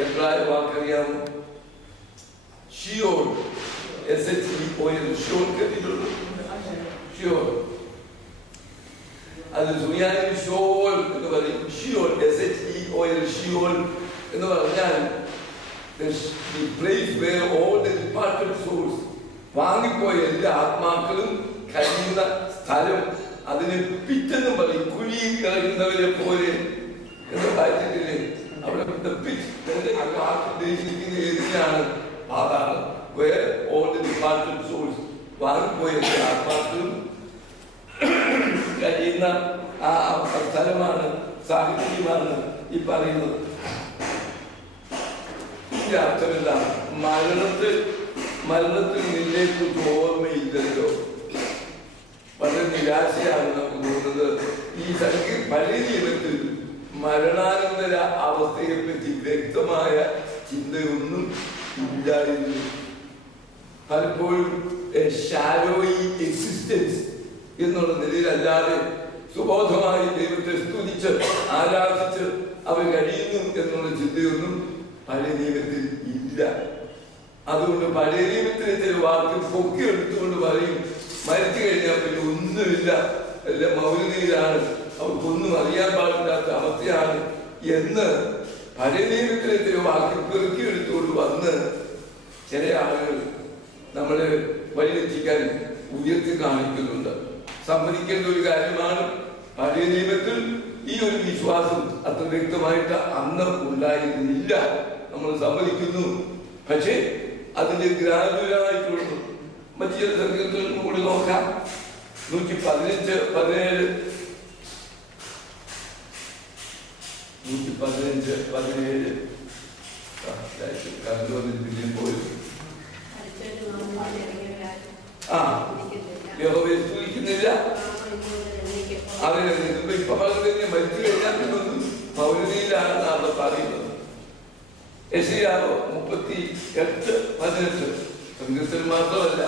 എബ്രായ വാക്കറിയാമോ? ഷിയോൾ. ഷിയോൾ കേട്ടിട്ടുള്ളൂ? ഷിയോൾ. അത് സുറിയാനിൽ ഷോൾ എന്ന് പറയും. ഷിയോൾ, ഷിയോൾ എന്ന് പറഞ്ഞാൽ the place where all the departed souls, വാങ്ങിപ്പോയ എല്ലാ ആത്മാക്കളും കഴിയുന്ന സ്ഥലം അതിന് പിറ്റെന്നും പറയും. കുഴിയിൽ കളയുന്നവരെ പോലെ എന്ന് വായിച്ചിട്ടില്ലേ? അവിടെ ഉദ്ദേശിക്കുന്ന ഏതിനാണ്? പാതാളം. Where all the departed souls വാങ്ങിപ്പോയ ആത്മാക്കളും കഴിയുന്ന ആ സ്ഥലമാണ്, സാഹിത്യമാണ് ഈ പറയുന്നത്. ഈ അർത്ഥമെല്ലാം മരണത്തിൽ നിന്നെക്കുറിച്ച് ഓർമ്മയില്ലല്ലോ. വളരെ നിരാശയാണ് നമുക്ക് തോന്നുന്നത്. ഈ പഴയ നിയമത്തിൽ മരണാനന്തര അവസ്ഥയെ പറ്റി വ്യക്തമായ ചിന്തയൊന്നും ഇല്ലായിരുന്നു. പലപ്പോഴും ഷാരോയി എക്സിസ്റ്റൻസ് എന്നുള്ള നിലയിലല്ലാതെ സുബോധമായി ദൈവത്തെ സ്തുതിച്ച് ആരാധിച്ച് അവർ കഴിയുന്നു എന്നുള്ള ചിന്തയൊന്നും പഴയ നിയമത്തിൽ ഇല്ല. അതുകൊണ്ട് പഴയ നിയമത്തിലെ ചില വാക്ക് പൊക്കി എടുത്തുകൊണ്ട് പറയും, മരിച്ചു കഴിഞ്ഞാൽ പിന്നെ ഒന്നുമില്ല, എല്ലാം മൗനതയിലാണ്, അവർക്കൊന്നും അറിയാൻ പാടില്ലാത്ത അവസ്ഥയാണ് എന്ന് പഴയ നിയമത്തിലെ ചില വാക്ക് പെറുക്കി എടുത്തുകൊണ്ട് വന്ന് ചില ആളുകൾ നമ്മളെ വഴിതെറ്റിക്കാൻ ഉയർത്തി കാണിക്കുന്നുണ്ട്. സമ്മതിക്കേണ്ട ഒരു കാര്യമാണ്, പഴയ നിയമത്തിൽ ഈ ഒരു വിശ്വാസം അത്ര വ്യക്തമായിട്ട് അന്ന് ഉണ്ടായിരുന്നില്ല. നമ്മൾ സമ്മതിക്കുന്നു. പക്ഷേ അതിന്റെ ഗ്രാജുവലായിട്ടുള്ള മറ്റു ചില സംഘങ്ങളിൽ കൂടി നോക്കാം. 115, 17 പിന്നെയും പോയി യഹോവയെ സ്തുതിക്കുന്നില്ല. അതിന് ഇപ്പൊ പറഞ്ഞ മരിച്ചു കഴിഞ്ഞാൽ പിന്നൊന്നും പൗരതയിലാണ് അവിടെ പറയുന്നത്. യെശയ്യാവ് 38, 18 സംഘത്തിൽ മാത്രമല്ല,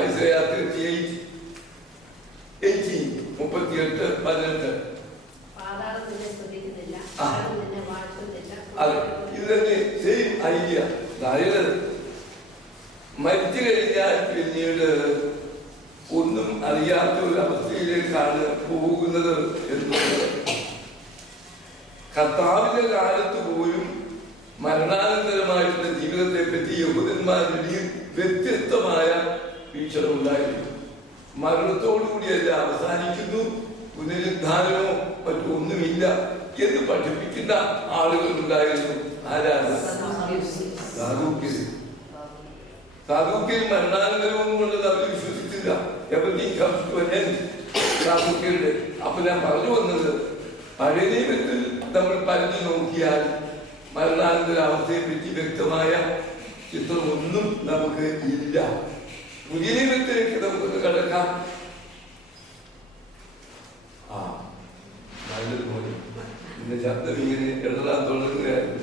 ഐസയ്യാ 38, 38, 18. അതെ, ഇത് തന്നെ സെയിം ഐഡിയ. അതായത് മരിച്ചു കഴിഞ്ഞാൽ പിന്നീട് ഒന്നും അറിയാത്ത ഒരു അവസ്ഥയിലേക്കാണ് പോകുന്നത് എന്നുള്ളത്. കർത്താവിന്റെ കാലത്ത് പോലും മരണാനന്തരമായിട്ടുള്ള ജീവിതത്തെ പറ്റി യഹൂദന്മാരുടെയും വ്യത്യസ്തമായ വീക്ഷണമുണ്ടായിരുന്നു. മരണത്തോടുകൂടിയല്ല അവസാനിക്കുന്നു, പുനരുദ്ധാനമോ മറ്റൊന്നുമില്ല എന്ന് പഠിപ്പിക്കുന്ന ആളുകൾ ഉണ്ടായിരുന്നു. ആരാണ്? സാധുക്യർ മരണാനന്തരമൊന്നും കൊണ്ടത് അവർ വിശ്വസിച്ചില്ല. സാധുക്യരുടെ അപ്പൊ ഞാൻ പറഞ്ഞു വന്നത്, പഴയ നിയമത്തിൽ നമ്മൾ പറഞ്ഞു നോക്കിയാൽ മരണാനന്തര അവസ്ഥയെ പറ്റി വ്യക്തമായ ചിത്രമൊന്നും നമുക്ക് ഇല്ല. പുതിയ നിയമത്തിലേക്ക് നമുക്കൊന്ന് കടക്കാം. നല്ലത് പോലെ ഇന്ന് ശബ്ദം ഇങ്ങനെ എഴുതാൻ തുടങ്ങുകയായിരുന്നു.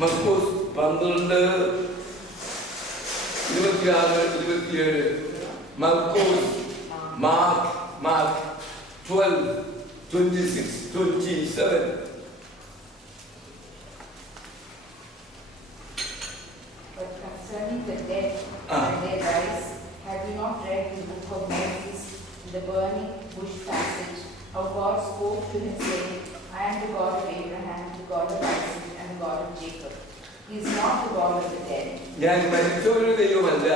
മർക്കോസ് 12, 26, 27. മർക്കോസ്, mark 12, 26, 27. But concerning the dead when they rise, have you not read the book of Moses, the burning bush passage, how God spoke to him saying, I am the God of Abraham, the God of Isaac, and the God of Jacob. He is not the God of the dead. ഞാൻ മരിച്ചവരുടെ ദൈവമല്ല,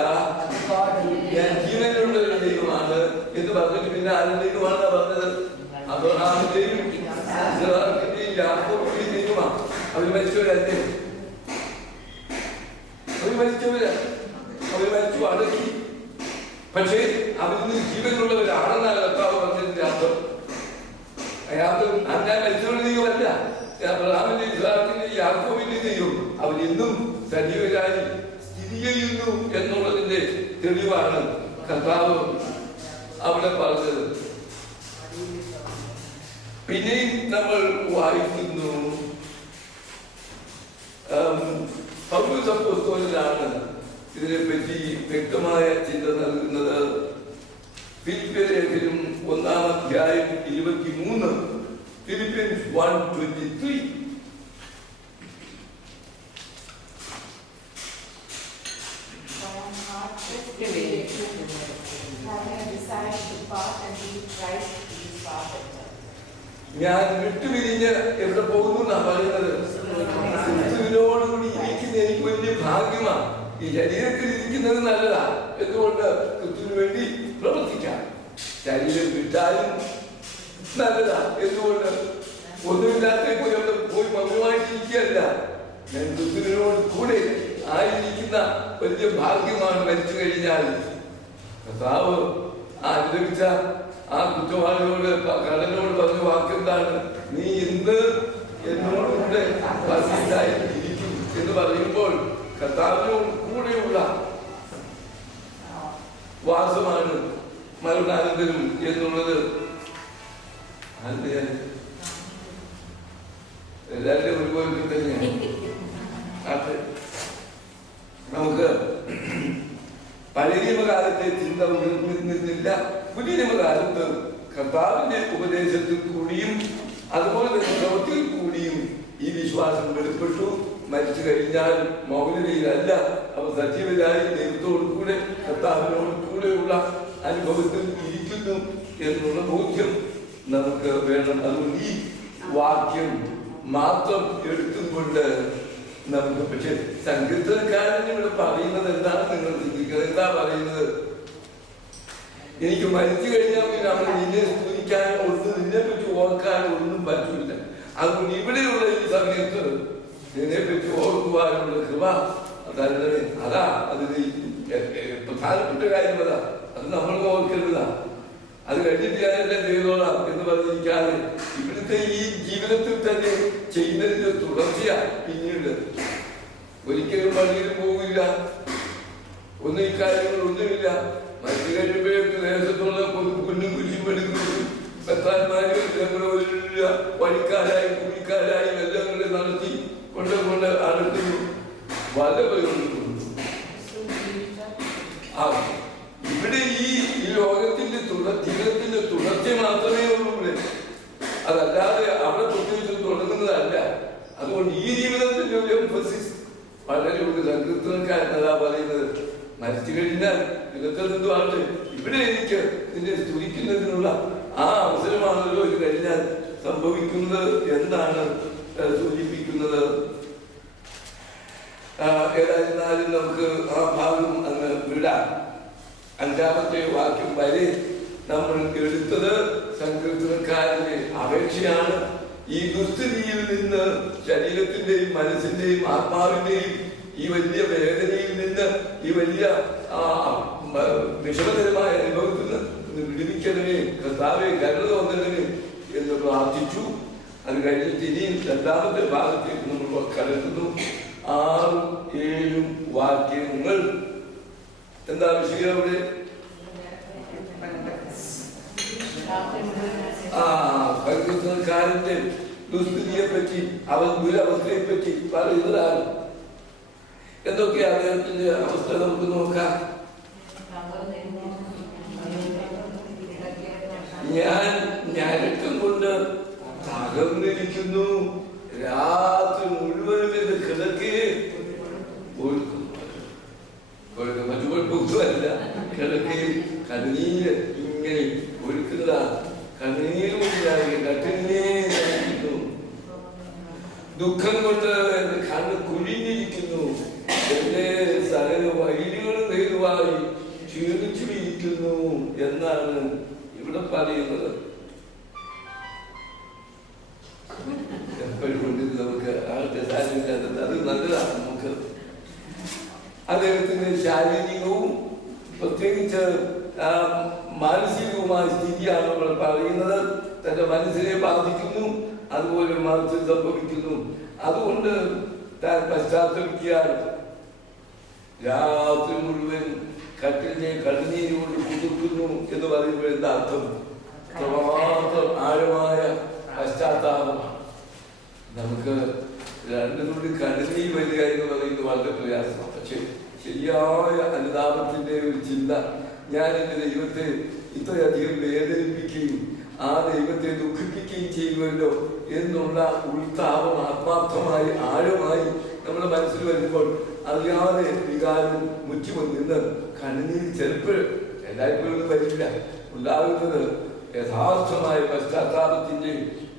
ഞാൻ ജീവനുള്ള ദൈവമാണ് എന്ന് പറഞ്ഞിട്ട് പിന്നെ ആരുടെ ദൈവമാണ് പറഞ്ഞത്? അബ്രഹാമിന്റെയും ഇസ്ഹാക്കിന്റെയും യാക്കോബിന്റെയും ദൈവമാണ്. അവർ മരിച്ചവരല്ലേ? അവർ മരിച്ചവരാണ്. അവർ മരിച്ചു അടക്കി. പക്ഷേ അവരിന്ന് ജീവനുള്ളവരാണെന്നാണ് കർത്താവ് പറഞ്ഞതിന്റെ അർത്ഥം. അയാൾക്ക് ഞാൻ മരിച്ചവരുടെ ദൈവമല്ല, അബ്രഹാമിന്റെ ഇസ്ഹാക്കിന്റെ യാക്കോബിന്റെ ദൈവം അവരെന്നും സജീവരായി സ്ഥിതി ചെയ്യുന്നു എന്നുള്ളതിന്റെ തെളിവാണ് കർത്താവ് അവിടെ പറഞ്ഞത്. പിന്നെയും നമ്മൾ വായിക്കുന്നു, പൗലോസ് അപ്പോസ്തലനാണ് ഇതിനെപ്പറ്റി വ്യക്തമായ ചിന്ത നൽകുന്നത്. ഫിലിപ്പിയർ ലേഖനം 1-23, Philippians 1:23. ഞാൻ വിട്ടുപിരിഞ്ഞ് എവിടെ പോകുന്നു എന്നാ പറയുന്നത്? ക്രിസ്തുവിനോടുകൂടി ഇരിക്കുന്ന എനിക്ക് വലിയ ഈ ശരീരത്തിൽ ഇരിക്കുന്നത് നല്ലതാ. എന്തുകൊണ്ട്? ക്രിസ്തുവിന് വേണ്ടി പ്രവർത്തിക്കാം. ശരീരം വിട്ടാലും നല്ലതാ. എന്തുകൊണ്ട്? ഒന്നുമില്ലാത്ത പോയി മൗനമായിട്ട് ഇരിക്കുകയല്ല. ഞാൻ ക്രിസ്തുവിനോട് കൂടെ ആയിരിക്കുന്ന വലിയ ഭാഗ്യമാണ് മരിച്ചു കഴിഞ്ഞാൽ. കർത്താവ് അനുഭവിച്ച ആ കുറ്റവാളിയോട് കടലിനോട് പറഞ്ഞ വാക്കെന്താണ്? നീ ഇന്ന് എന്നോട് കൂടെ വസിതായിരിക്കും എന്ന് പറയുമ്പോൾ കർത്താവിനോട് കൂടെയുള്ള വാസമാണ് മരണാനന്തരം എന്നുള്ളത്. എല്ലാവരും ഒരുപോലെ തന്നെയാണ്. നമുക്ക് പഴയ നിയമകാലത്തെ ചിന്ത ഉയർന്നിരുന്നില്ല. പുതിയ നിയമകാലത്ത് കർത്താവിന്റെ ഉപദേശത്തിൽ കൂടിയും അതുപോലെ തന്നെ പ്രവൃത്തിയിൽ കൂടിയും ഈ വിശ്വാസം വെളിപ്പെട്ടു. മരിച്ചു കഴിഞ്ഞാൽ മൗനതയിലല്ല, അവർ സജീവരായി ദൈവത്തോടു കൂടെ കർത്താവിനോട് കൂടെയുള്ള അനുഭവത്തിൽ ഇരിക്കുന്നു എന്നുള്ള ബോധ്യം നമുക്ക് വേണം. അതുകൊണ്ട് ഈ വാക്യം മാത്രം എടുത്തുകൊണ്ട് നമുക്ക്, പക്ഷെ സങ്കീർത്തനക്കാരൻ ഇവിടെ പറയുന്നത് എന്താണ് നിങ്ങൾ ചിന്തിക്കുന്നത്? എന്താ പറയുന്നത്? എനിക്ക് മരിച്ചു കഴിഞ്ഞാൽ പിന്നെ അവൻ നിന്നെ സ്തുതിക്കാനോ ഒന്നും നിന്നെ പറ്റി ഓർക്കാനോ ഒന്നും പറ്റില്ല. അതുകൊണ്ട് ഇവിടെയുള്ള ഈ സമയത്ത് നിന്നെ പറ്റി ഓർക്കുവാനുള്ള കൃപ തരണമേ. അതാ അതിന് പ്രധാനപ്പെട്ട കാര്യം. അതാ അത് നമ്മൾ ഓർക്കേണ്ടതാ. അത് കഴിഞ്ഞിട്ട് ഞാനെല്ലാം ചെയ്തോളാം എന്ന് പറഞ്ഞിരിക്കാതെ ഇവിടുത്തെ ഈ ജീവിതത്തിൽ തന്നെ ചെയ്യുന്നതിന്റെ തുടർച്ചയാ. പിന്നീട് ഒരിക്കലും പള്ളിയിലും പോകില്ല, ഒന്നും ഇക്കാര്യങ്ങളൊന്നുമില്ല. മറ്റു കഴിയുമ്പോഴേക്ക് ദേശത്തുള്ള കുഞ്ഞും കുരിശും എടുക്കുന്നു. ഭർത്താന്മാരും വഴിക്കാരായും കൂലിക്കാരായും എല്ലാം കൂടെ നടത്തി കൊണ്ട് അടുത്തു വല പ്രയോഗിക്കുന്നു. ഇവിടെ ഈ ലോകത്തിന്റെ ജീവിതത്തിന്റെ തുടർച്ച മാത്രമേ ഉള്ളൂ ഇവിടെ. അതല്ലാതെ അവിടെ തൊട്ട് തുടങ്ങുന്നതല്ല. അതുകൊണ്ട് ഈ ജീവിതത്തിന്റെ ഒരു എംഫസിസ് വളരെ ഉണ്ട്. സങ്കീർത്തനക്കാരൻ അതാ പറയുന്നത്, മരിച്ചു കഴിഞ്ഞാൽ ജീവിതത്തിൽ നിന്നുമായിട്ട് ഇവിടെ എനിക്ക് നിന്നെ സ്തുതിക്കുന്നതിനുള്ള ആ അവസരമാണല്ലോ ഇത് കഴിഞ്ഞാൽ സംഭവിക്കുന്നത് എന്നാണ് സൂചിപ്പിക്കുന്നത്. ഏതായിരുന്നാലും നമുക്ക് ആ ഭാഗം അങ്ങ് വിടാം. 5-ാമത്തെ വാക്യം വരെ നമ്മൾ എടുത്തത് സങ്കീർത്തനക്കാരന്റെ അപേക്ഷയാണ്. ഈ ദുസ്ഥിതിയിൽ നിന്ന്, ശരീരത്തിന്റെയും മനസ്സിന്റെയും ആത്മാവിന്റെയും ഈ വലിയ വേദനയിൽ നിന്ന്, ഈ വലിയ വിഷമകരമായ അനുഭവത്തിൽ നിന്ന് വിടുവിക്കണമേ, കർത്താവേ കരുണ തോന്നണമേ എന്ന് പ്രാർത്ഥിച്ചു. അത് കഴിഞ്ഞിട്ട് ഇനിയും 2-ാമത്തെ ഭാഗത്തേക്ക് നമ്മൾ കടക്കുന്നു. 6-7 വാക്യങ്ങൾ. എന്താ വിഷയം അവിടെ? സങ്കീർത്തനക്കാരന്റെ ദുസ്ഥിതിയെ പറ്റി, അവൻ ദുരവസ്ഥയെ പറ്റി പറയുന്നതാണ്. എന്തൊക്കെയാ അദ്ദേഹത്തിന്റെ അവസ്ഥ നമുക്ക് നോക്കാം. ഞാൻ ഞരക്കം കൊണ്ട് തകർന്നിരിക്കുന്നു, രാത്രി മുഴുവനും എന്റെ കിടക്കയെ ഒഴുക്കുന്നു. മറ്റു കുഴപ്പമൊന്നുമല്ല, കിടക്കയിൽ കണ്ണീര് ഇങ്ങനെ ഒഴുക്കുന്നതാണ്. കണ്ണീരുണ്ടായി കട്ടിനെ ദുഃഖം കൊണ്ട് എന്റെ കണ്ണ് കുഴിഞ്ഞിരിക്കുന്നു, എന്റെ സകല വൈരികളും നേരുവായി ക്ഷീണിച്ചിരിക്കുന്നു എന്നാണ് ഇവിടെ പറയുന്നത്. എപ്പോഴും നമുക്ക് ആളുടെ സാഹചര്യം അത് നല്ലതാണ്. നമുക്ക് അദ്ദേഹത്തിന്റെ ശാരീരികവും പ്രത്യേകിച്ച് മാനസികവുമായ സ്ഥിതിയാണ് നമ്മൾ പറയുന്നത്. തന്റെ മനസ്സിനെ ബാധിക്കുന്നു, അതുപോലെ മനസ്സിൽ സംഭവിക്കുന്നു. അതുകൊണ്ട് താൻ പശ്ചാത്തലിക്കാൻ രാത്രി മുഴുവൻ കട്ടിലിനെ കണ്ണീര് കൊണ്ട് കുതിർക്കുന്നു എന്ന് പറയുമ്പോൾ എന്താ അർത്ഥം? അത്രമാത്രം ആഴമായ പശ്ചാത്താപമാണ്. നമുക്ക് 2 തുള്ളി കണ്ണീർ വരിക എന്ന് പറയുന്നത് വളരെ പ്രയാസമാണ്. പക്ഷെ ശരിയായ അനുതാപത്തിന്റെ ഒരു ചിന്ത, ഞാൻ എന്റെ ദൈവത്തെ ഇത്രയധികം വേദനിപ്പിക്കുകയും ആ ദൈവത്തെ ദുഃഖിപ്പിക്കുകയും ചെയ്യുമല്ലോ എന്നുള്ള ഉൾത്താപം ആത്മാർത്ഥമായി ആഴമായി നമ്മുടെ മനസ്സിൽ വരുമ്പോൾ അറിയാതെ വികാരം മുറ്റും നിന്ന് കണ്ണുനീർ ചിലപ്പോൾ എല്ലായ്പ്പോഴും വരില്ല. ഉണ്ടാകുന്നത് യഥാർത്ഥമായ പശ്ചാത്താപത്തിന്റെ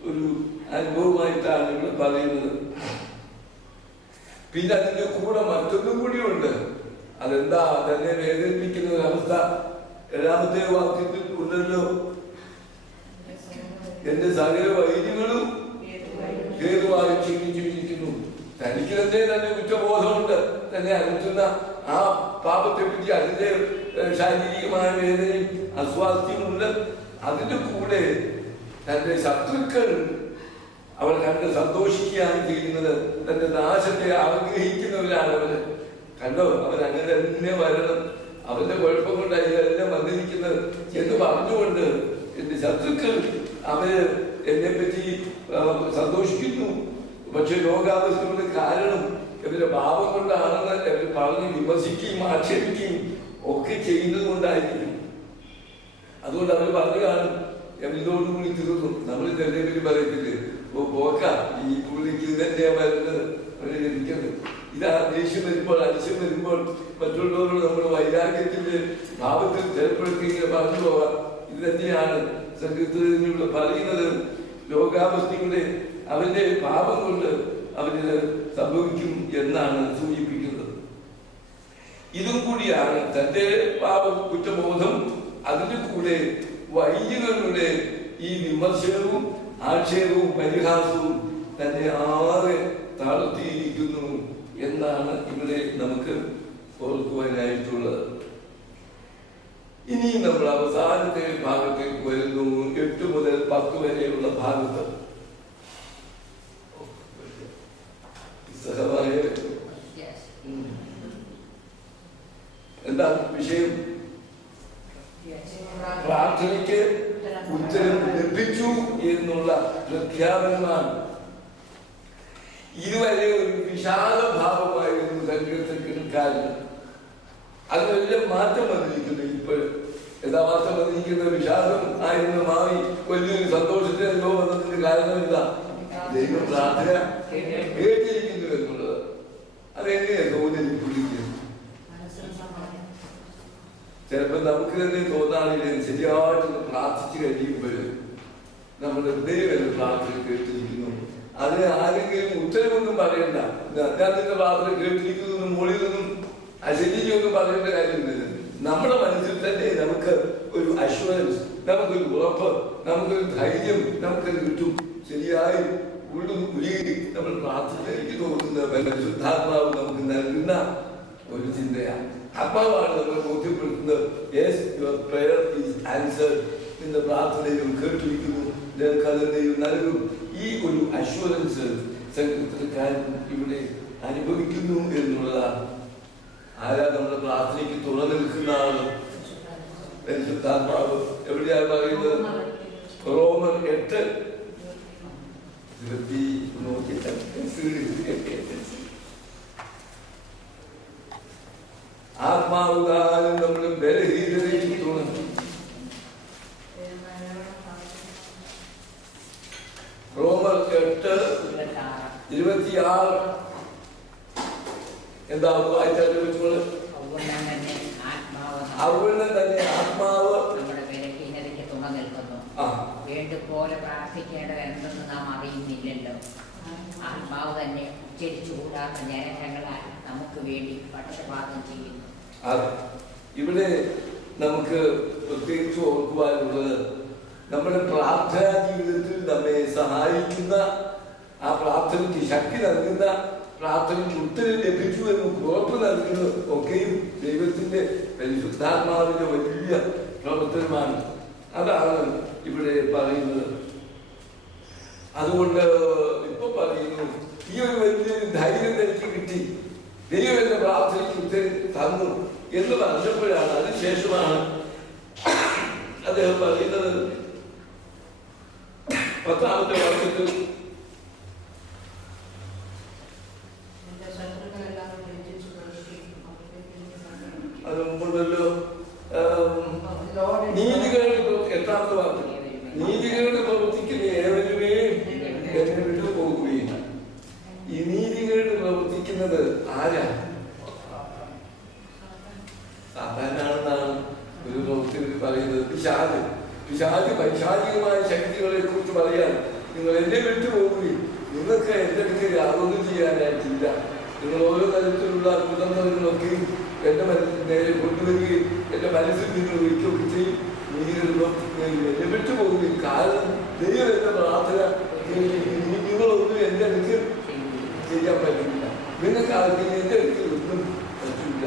ഒരു അനുഭവമായിട്ടാണ് ഇവിടെ പറയുന്നത്. പിന്നെ അതിന്റെ കൂടെ മറ്റൊന്നും കൂടിയുണ്ട്. അതെന്താ തന്നെ വേദനിപ്പിക്കുന്ന ഒരവസ്ഥ? 7ാമത്തെ വാക്യത്തിൽ ഉണ്ടല്ലോ, എന്റെ സകല വൈദ്യങ്ങളും ഹേതുവായി ക്ഷീണിച്ചിരിക്കുന്നു. തനിക്ക് തന്നെ കുറ്റബോധമുണ്ട്. തന്നെ അകറ്റുന്ന ആ പാപത്തെ പറ്റി അതിന്റെ ശാരീരികമായ വേദനയും അസ്വാസ്ഥ്യമുണ്ട്. അതിന്റെ കൂടെ തന്റെ ശത്രുക്കൾ അവൾ കണ്ട് സന്തോഷിക്കുകയാണ് ചെയ്യുന്നത്. തന്റെ നാശത്തെ ആഗ്രഹിക്കുന്നവരാണ് അവര്. കണ്ടോ, അവൻ അങ്ങനെ തന്നെ വരണം, അവന്റെ കുഴപ്പം കൊണ്ട് അതിലെല്ലാം വന്നിരിക്കുന്നത് എന്ന് പറഞ്ഞുകൊണ്ട് എന്റെ ശത്രുക്കൾ അവര് എന്നെ പറ്റി സന്തോഷിക്കുന്നു. പക്ഷെ ലോകാവസ്ഥയുടെ കാരണം ഇവരുടെ പാപം കൊണ്ടാണെന്ന് അവർ പറഞ്ഞ് വിമർശിക്കുകയും ആക്ഷേപിക്കുകയും ഒക്കെ ചെയ്യുന്നത് കൊണ്ടായിരിക്കും. അതുകൊണ്ട് അവർ പറഞ്ഞു കാണും, ഇതോടുകൂടി തീർന്നു. നമ്മൾ ചെറിയ പേര് പറയത്തില്ലേ, പോക്ക ഈ പുള്ളിക്ക് തന്നെയാ വരുന്നത്, അവരെ ലഭിക്കുന്നത്. ഇതാ ദേഷ്യം വരുമ്പോൾ, അരിശം വരുമ്പോൾ മറ്റുള്ളവരോട് നമ്മൾ വൈരാഗ്യത്തിന്റെ ഭാവത്തിൽ ചിലപ്പോഴൊക്കെ പറഞ്ഞു പോവാം. ഇത് തന്നെയാണ് സംഗീതത്തിലൂടെ പറയുന്നത്. ലോകാവസ്ഥയുടെ അവന്റെ പാപം കൊണ്ട് അവന് സംഭവിക്കും എന്നാണ് സൂചിപ്പിക്കുന്നത്. ഇതും കൂടിയാണ് തന്റെ പാപ കുറ്റബോധം. അതിന്റെ കൂടെ വൈദികരുടെ ഈ വിമർശനവും ആക്ഷേപവും പരിഹാസവും തന്നെ ആകെ താഴ്ത്തിയിരിക്കുന്നു എന്നാണ് ഇവിടെ നമുക്ക് ഓർക്കുവാനായിട്ടുള്ളത്. ഇനി നമ്മൾ അവസാനത്തെ ഭാഗത്തേക്ക് വരുന്നു. 8 മുതൽ 10 വരെയുള്ള ഭാഗത്ത് എന്താ വിഷയം? പ്രാർത്ഥനയ്ക്ക് ഉത്തരം ലഭിച്ചു എന്നുള്ള പ്രഖ്യാപനമാണ്. ഇതുവരെ ഒരു വിശാല ഭാവമായിരുന്നു സങ്കീർത്തനക്കാരൻ. അതിനെല്ലാം മാറ്റം വന്നിരിക്കുന്നു. ഇപ്പോൾ എന്താ മാറ്റം വന്നിരിക്കുന്നത്? വിഷാദം ആയിരുന്നു മാറി വലിയൊരു സന്തോഷത്തിനോ വന്നതിന്റെ കാരണം എന്താ? ദൈവം പ്രാർത്ഥന കേട്ടിരിക്കുന്നു എന്നുള്ളത്. അതെങ്ങനെയാണ് തോന്നിയിരിക്കുന്നത്? ചിലപ്പോൾ നമുക്ക് തന്നെ തോന്നാറില്ല, ശരിയായിട്ടൊന്ന് പ്രാർത്ഥിച്ചു കഴിയുമ്പോഴും നമ്മുടെ ദൈവം പ്രാർത്ഥന കേട്ടിരിക്കുന്നു. അതിന് ആരെങ്കിലും ഉത്തരവൊന്നും പറയണ്ട. ഞാൻ നിന്റെ പ്രാർത്ഥന കേട്ടിരിക്കുന്നു മുകളിൽ നിന്നും അശരീരിയൊന്നും പറയേണ്ട കാര്യമില്ല. നമ്മുടെ മനസ്സിൽ തന്നെ നമുക്ക് ഒരു അഷ്വറൻസ്, നമുക്കൊരു ഉറപ്പ്, നമുക്കൊരു ധൈര്യം നമുക്കത് കിട്ടും. ശരിയായി ഉള്ളും ഉരുകി നമ്മൾ പ്രാർത്ഥനയിലേക്ക് തോന്നുന്ന പരിശുദ്ധാത്മാവ് നമുക്ക് നൽകുന്ന ഒരു ചിന്തയാണ്. ആത്മാവാണ് നമ്മൾ ബോധ്യപ്പെടുത്തുന്നത്. Yes, your prayer is answered. നിന്റെ പ്രാർത്ഥനയും കേട്ടിരിക്കുന്നു, ദൈവം നൽകും. ഈ ഒരു അഷ്വറൻസ് സങ്കീർത്തനക്കാരൻ ഇവിടെ അനുഭവിക്കുന്നു എന്നുള്ളതാണ്. ആരാ നമ്മുടെ പ്രാർത്ഥനയ്ക്ക് തുറ നിൽക്കുന്ന ആള്? പരിശുദ്ധാത്മാവ്. എവിടെയാണ് പറയുന്നത്? റോമർ 8 ആത്മാവുകാരും നമ്മൾ ബലഹീനതയിൽ തുടങ്ങി. റോമർ 8:26 എന്താ വായിച്ചാൽ വെച്ചോള്? അതുകൊണ്ട് തന്നെ ആത്മാവ് നമ്മുടെ ബലഹീനതയ്ക്ക് തുണ നിൽക്കുന്നു. വേണ്ടുപോലെ പ്രാർത്ഥിക്കേണ്ടത് എന്തെന്ന് നാം അറിയുന്നില്ലല്ലോ. ആത്മാവ് തന്നെ ഉച്ചരിച്ചുകൂടാത്ത ജനങ്ങളാൽ നമുക്ക് വേണ്ടി പക്ഷപാതം ചെയ്യുന്നു. ഇവിടെ നമുക്ക് പ്രത്യേകിച്ച് ഓർക്കുവാനുള്ളത്, നമ്മുടെ പ്രാർത്ഥനാ ജീവിതത്തിൽ നമ്മെ സഹായിക്കുന്ന, ആ പ്രാർത്ഥനയ്ക്ക് ശക്തി നൽകുന്ന, പ്രാർത്ഥനയ്ക്ക് ഉത്തരം ലഭിച്ചു എന്ന് ഉറപ്പ് നൽകുന്നത് ഒക്കെയും ദൈവത്തിന്റെ പരിശുദ്ധാത്മാവിന്റെ വലിയ പ്രവർത്തനമാണ്. അതാണ് ഇവിടെ പറയുന്നത്. അതുകൊണ്ട് ഇപ്പൊ പറയുന്നു, ഈ ഒരു വലിയൊരു ധൈര്യം എനിക്ക് കിട്ടി, ദൈവം എന്റെ പ്രാർത്ഥനയ്ക്ക് ഉത്തരം തന്നു എന്ന് പറഞ്ഞപ്പോഴാണ്, അതിനുശേഷമാണ് അദ്ദേഹം പറയുന്നത് 10ാമത്തെ വാക്യത്തിൽ അത് മുമ്പുണ്ടല്ലോ, നീതികളുടെ 8ാമത്തെ വാക്യം, നീതികളുടെ പ്രവർത്തിക്കുന്ന ഏവരുമേ എന്നെ വിട്ടു പോകുകയും. ഈ നീതികളുടെ പ്രവർത്തിക്കുന്നത് ആരാ? സാധാരണാണെന്നാണ് ഒരു പ്രവൃത്തി പറയുന്നത്. പിശാച് പൈശാചികമായ ശക്തികളെ കുറിച്ച് പറയാൻ, നിങ്ങൾ എന്നെ വിട്ടു പോകുകയും നിങ്ങൾക്ക് എന്റെ അടുക്കൽ യാതൊന്നും ചെയ്യാനായിട്ടില്ല, നിങ്ങൾ ഓരോ തരത്തിലുള്ള കുതന്ത്രങ്ങളൊക്കെയും എന്റെ നേരെ കൊണ്ടുവരികയും എൻ്റെ മനസ്സിൽ നിങ്ങൾ വയ്ക്കുകയൊക്കെ ചെയ്യും. ലഭിച്ചു പോകുകയും കാരണം ദൈവം എന്റെ പ്രാർത്ഥന നിങ്ങളൊന്നും എൻ്റെ അടുക്കൽ ചെയ്യാൻ പറ്റില്ല. നിങ്ങൾക്ക് ആർക്കും എൻ്റെ അടുക്കൽ ഒന്നും പറ്റില്ല.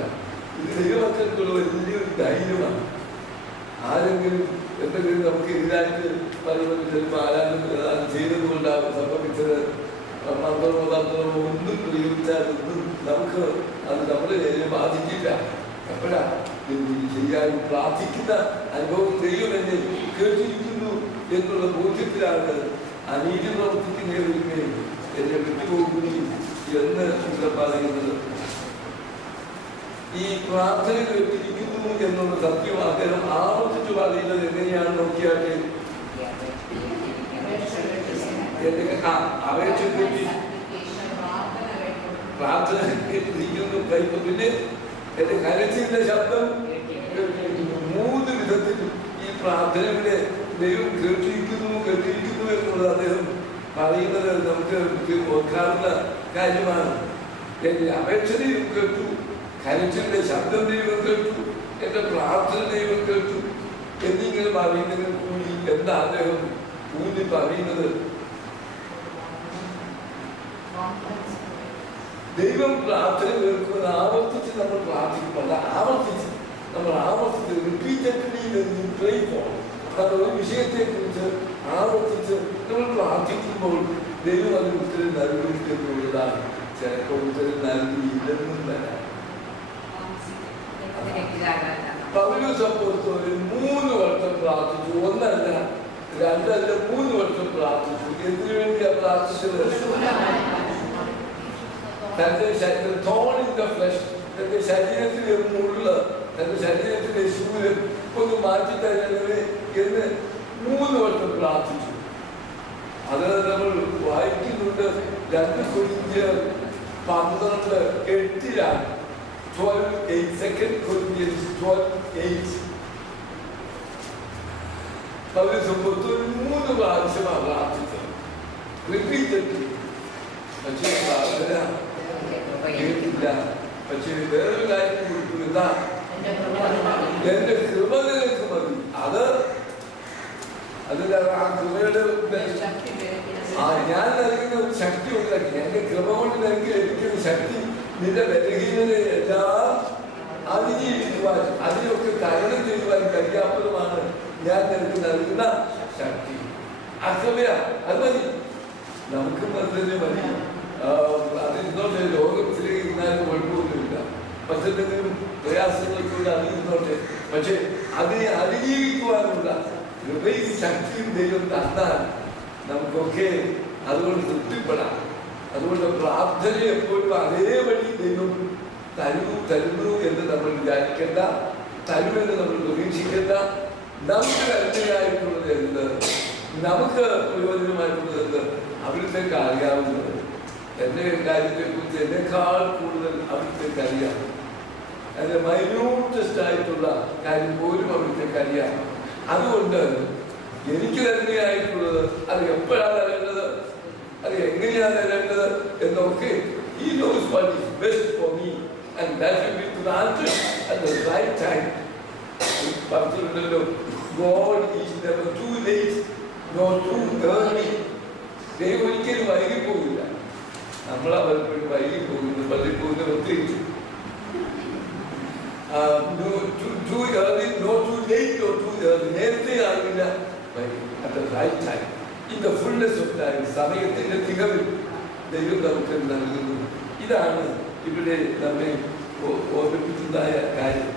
ഇത് ദൈവമക്കൾക്കുള്ള വലിയൊരു ധൈര്യമാണ്. ആരെങ്കിലും എന്തെങ്കിലും നമുക്ക് എതിരായിട്ട് പറയുന്നത് ചിലപ്പോൾ ആരാധന ചെയ്തതുകൊണ്ടാണ് സംഭവിച്ചത്, മന്ത്രമോ ഒന്നും പ്രയോഗിച്ചാൽ ഒന്നും നമുക്ക് അത് നമ്മുടെ ബാധിക്കില്ല. എപ്പോഴാ ചെയ്യാൻ പ്രാർത്ഥിക്കുന്ന അനുഭവം ദൈവം എന്നെ കേട്ടിരിക്കുന്നു എന്നുള്ള ബോധ്യത്തിലാണ് അനീതി പ്രവർത്തിക്കുന്നവരുകയും എന്നെ വിട്ടുപോകുകയും എന്ന് ഇവിടെ പറയുന്നത്. ഈ പ്രാർത്ഥന കേട്ടിരിക്കുന്നു എന്നുള്ള സത്യം അദ്ദേഹം ആവർത്തിച്ചു പറയുന്നത് എങ്ങനെയാണ് നോക്കിയാൽ അപേക്ഷ കേട്ടി പ്രാർത്ഥന കേട്ടിരിക്കുന്നു പിന്നെ എന്റെ കരച്ചിന്റെ ശബ്ദം കേട്ടിരിക്കുന്നു. 3 വിധത്തിൽ ഈ പ്രാർത്ഥനയുടെ ദൈവം കേട്ടിരിക്കുന്നു എന്നുള്ളത് അദ്ദേഹം പറയുന്നത് നമുക്ക് ഓർക്കാവുന്ന കാര്യമാണ്. എന്റെ അപേക്ഷ ദൈവം കേട്ടു, കരച്ചിന്റെ ശബ്ദം ദൈവം കേട്ടു, എന്റെ പ്രാർത്ഥന ദൈവം കേട്ടു എന്നിങ്ങനെ പറയുന്നതിന് കൂടി എന്താ അദ്ദേഹം ഊന്നി പറയുന്നത്? ദൈവം പ്രാർത്ഥന കേൾക്കുന്നത് ആവർത്തിച്ച് നമ്മൾ പ്രാർത്ഥിക്കുമല്ല, ആവർത്തിച്ച് റിപ്പീറ്റഡ്ലി പ്രേ ഫോർ ഒരു വിഷയത്തെ കുറിച്ച് ആവർത്തിച്ച് നമ്മൾ പ്രാർത്ഥിക്കുമ്പോൾ ദൈവം അതിന് ഉത്തരം നൽകുന്നതാണ്. ചിലപ്പോൾ ഉത്തരം നൽകിയില്ലെന്നും വരാം. പൗലോസ് അപ്പോസ്തലൻ 3 വർഷം പ്രാർത്ഥിച്ചു. 1 അല്ല 2 അല്ല 3 വർഷം പ്രാർത്ഥിച്ചു. എന്തിനു വേണ്ടിയാ പ്രാർത്ഥിച്ചത്? തന്റെ ശരീരത്തിലെ മുള്ള, തന്റെ ശരീരത്തിലെ ശൂലം ഒന്ന് മാറ്റി തരണമേ എന്ന് 3 വർഷം പ്രാർത്ഥിച്ചു. അത് നമ്മൾ വായിക്കുന്നുണ്ട് 2 കൊരിന്ത്യർ 12:8 12:8 2 Corinthians 12:8 പൗലോസ് 3 പ്രാവശ്യമാണ് പ്രാർത്ഥിച്ചത്, റിപ്പീറ്റഡ്ലി. പക്ഷേ പ്രാർത്ഥന കേട്ടില്ല. പക്ഷേ വേറൊരു കാര്യം കൊടുക്കുക, എന്റെ കൃപ നിനക്ക് മതി. അതിൽ ആ കൃപയുടെ ഞാൻ നൽകുന്ന ഒരു ശക്തി ഉണ്ടാക്കി. എന്റെ കൃപ കൊണ്ട് എനിക്ക് ലഭിക്കുന്ന ശക്തി നിന്റെ ബലഹീനതയെല്ലാം അതിജീവിക്കുവാൻ, അതിനൊക്കെ തരണം ചെയ്യുവാൻ കഴിയാത്തതുമാണ് ഞാൻ നിനക്ക് നൽകുന്ന ശക്തി. ആ കൃപയാ, അത് മതി. നമുക്കും അതിനെ മതി. അത് ഇന്നോട്ടെ, ലോകത്തിലേക്ക് ഇരുന്നാലും കുഴപ്പമൊന്നുമില്ല. മറ്റെന്തെങ്കിലും പ്രയാസങ്ങൾക്കൂടെ അറിയുന്നോട്ടെ. പക്ഷെ അതിനെ അതിജീവിക്കുവാനുള്ള കൃപയും ശക്തിയും ദൈവം തന്നാൽ നമുക്കൊക്കെ അതുകൊണ്ട് തൃപ്തിപ്പെടാം. അതുകൊണ്ട് പ്രാർത്ഥന എപ്പോഴും അതേപടി ദൈവം തരുന്നു എന്ന് നമ്മൾ വിചാരിക്കേണ്ട, തരുമെന്ന് നമ്മൾ പ്രതീക്ഷിക്കേണ്ട. നമുക്ക് നന്മയായിട്ടുള്ളത് എന്ത്, നമുക്ക് പ്രയോജനമായിട്ടുള്ളത് എന്ത്, അവിടുത്തേക്ക് അറിയാവുന്നത്. എൻ്റെ കാര്യത്തെക്കുറിച്ച് എന്നെക്കാൾ കൂടുതൽ അവിടുത്തേക്ക് അറിയാം. അതിൻ്റെ മൈന്യൂട്ടസ്റ്റ് ആയിട്ടുള്ള കാര്യം പോലും അവിടുത്തേക്ക് അറിയാം. അതുകൊണ്ട് എനിക്ക് നന്മയായിട്ടുള്ളത് അത് എപ്പോഴാണ് തരേണ്ടത്, അത് എങ്ങനെയാണ് തരേണ്ടത് എന്നൊക്കെ he knows what is best for me and that will be granted at the right time. പറഞ്ഞിട്ടുണ്ടല്ലോ, God is never too late nor too early. ദൈവം ഒരിക്കലും വൈകിപ്പോകില്ല. നമ്മളാ പലപ്പോഴും വൈകിപ്പോകുന്നത്, പള്ളിപ്പോകുന്നത് പ്രത്യേകിച്ചു. Too early, no too late, no too early. നേരത്തെ ആകില്ല, at the right time, in the fullness of time. സമയത്തിന്റെ തികവിൽ ദൈവം നമുക്ക് നൽകുന്നു. ഇതാണ് ഇവിടെ നമ്മെ ഓർമ്മിപ്പിക്കുന്നതായ കാര്യം.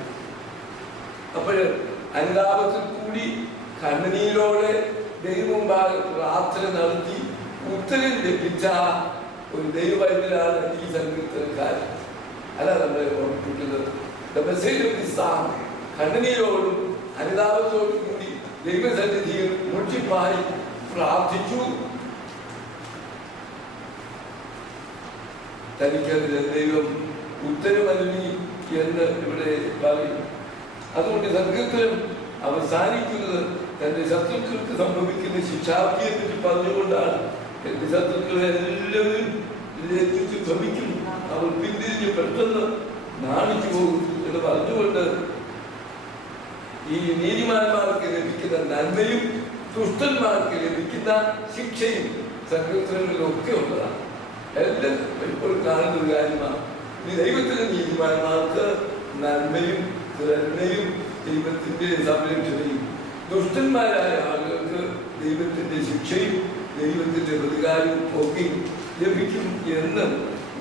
അപ്പോൾ അനുതാപത്തിൽ കൂടി കണ്ണുനീരോടെ ദൈവമുമ്പാകെ പ്രാർത്ഥന നടത്തി ഉത്തരം ലഭിച്ച ഒരു ദൈവവൈദ്യനാണ് ഈ സങ്കീർത്തനക്കാരൻ. അതാണ് നമ്മളെ ഓർമ്മിപ്പിക്കുന്നത്. The message of this psalm, കണ്ണുനീരോടും അനുതാപത്തോടും കൂടി ദൈവസന്നിധിയിൽ മുട്ടിപ്പായി പ്രാർത്ഥിച്ചു. തനിക്കതിന് ദൈവം ഉത്തരമരുളി എന്ന് ഇവിടെ പറയും. അതുകൊണ്ട് സങ്കീർത്തനം അവസാനിക്കുന്നത് തന്റെ ശത്രുക്കൾക്ക് സംഭവിക്കുന്ന ശിക്ഷാവിധിയെ പറ്റി പറഞ്ഞുകൊണ്ടാണ്. എന്റെ ശത്രുക്കളെ എല്ലാവരും ലജ്ജിച്ച് ഭ്രമിക്കും, അവർ പിന്തിരിഞ്ഞ് പെട്ടെന്ന് നാണിച്ചു പോകും എന്ന് പറഞ്ഞുകൊണ്ട് ഈ നീതിമാന്മാർക്ക് ലഭിക്കുന്ന നന്മയും ദുഷ്ടന്മാർക്ക് ലഭിക്കുന്ന ശിക്ഷയും സങ്കീർത്തനങ്ങളിലൊക്കെ ഉള്ളതാണ്. എല്ലാം എപ്പോഴും കാണുന്ന ഒരു കാര്യമാണ്. ഈ ദൈവത്തിന്റെ നീതിമാന്മാർക്ക് നന്മയും നന്മയും ദൈവത്തിന്റെ സംരക്ഷണയും, ദുഷ്ടന്മാരായ ആളുകൾക്ക് ദൈവത്തിന്റെ ശിക്ഷയും ദൈവത്തിന്റെ പ്രതികാരവും ഒക്കെ ലഭിക്കും എന്ന്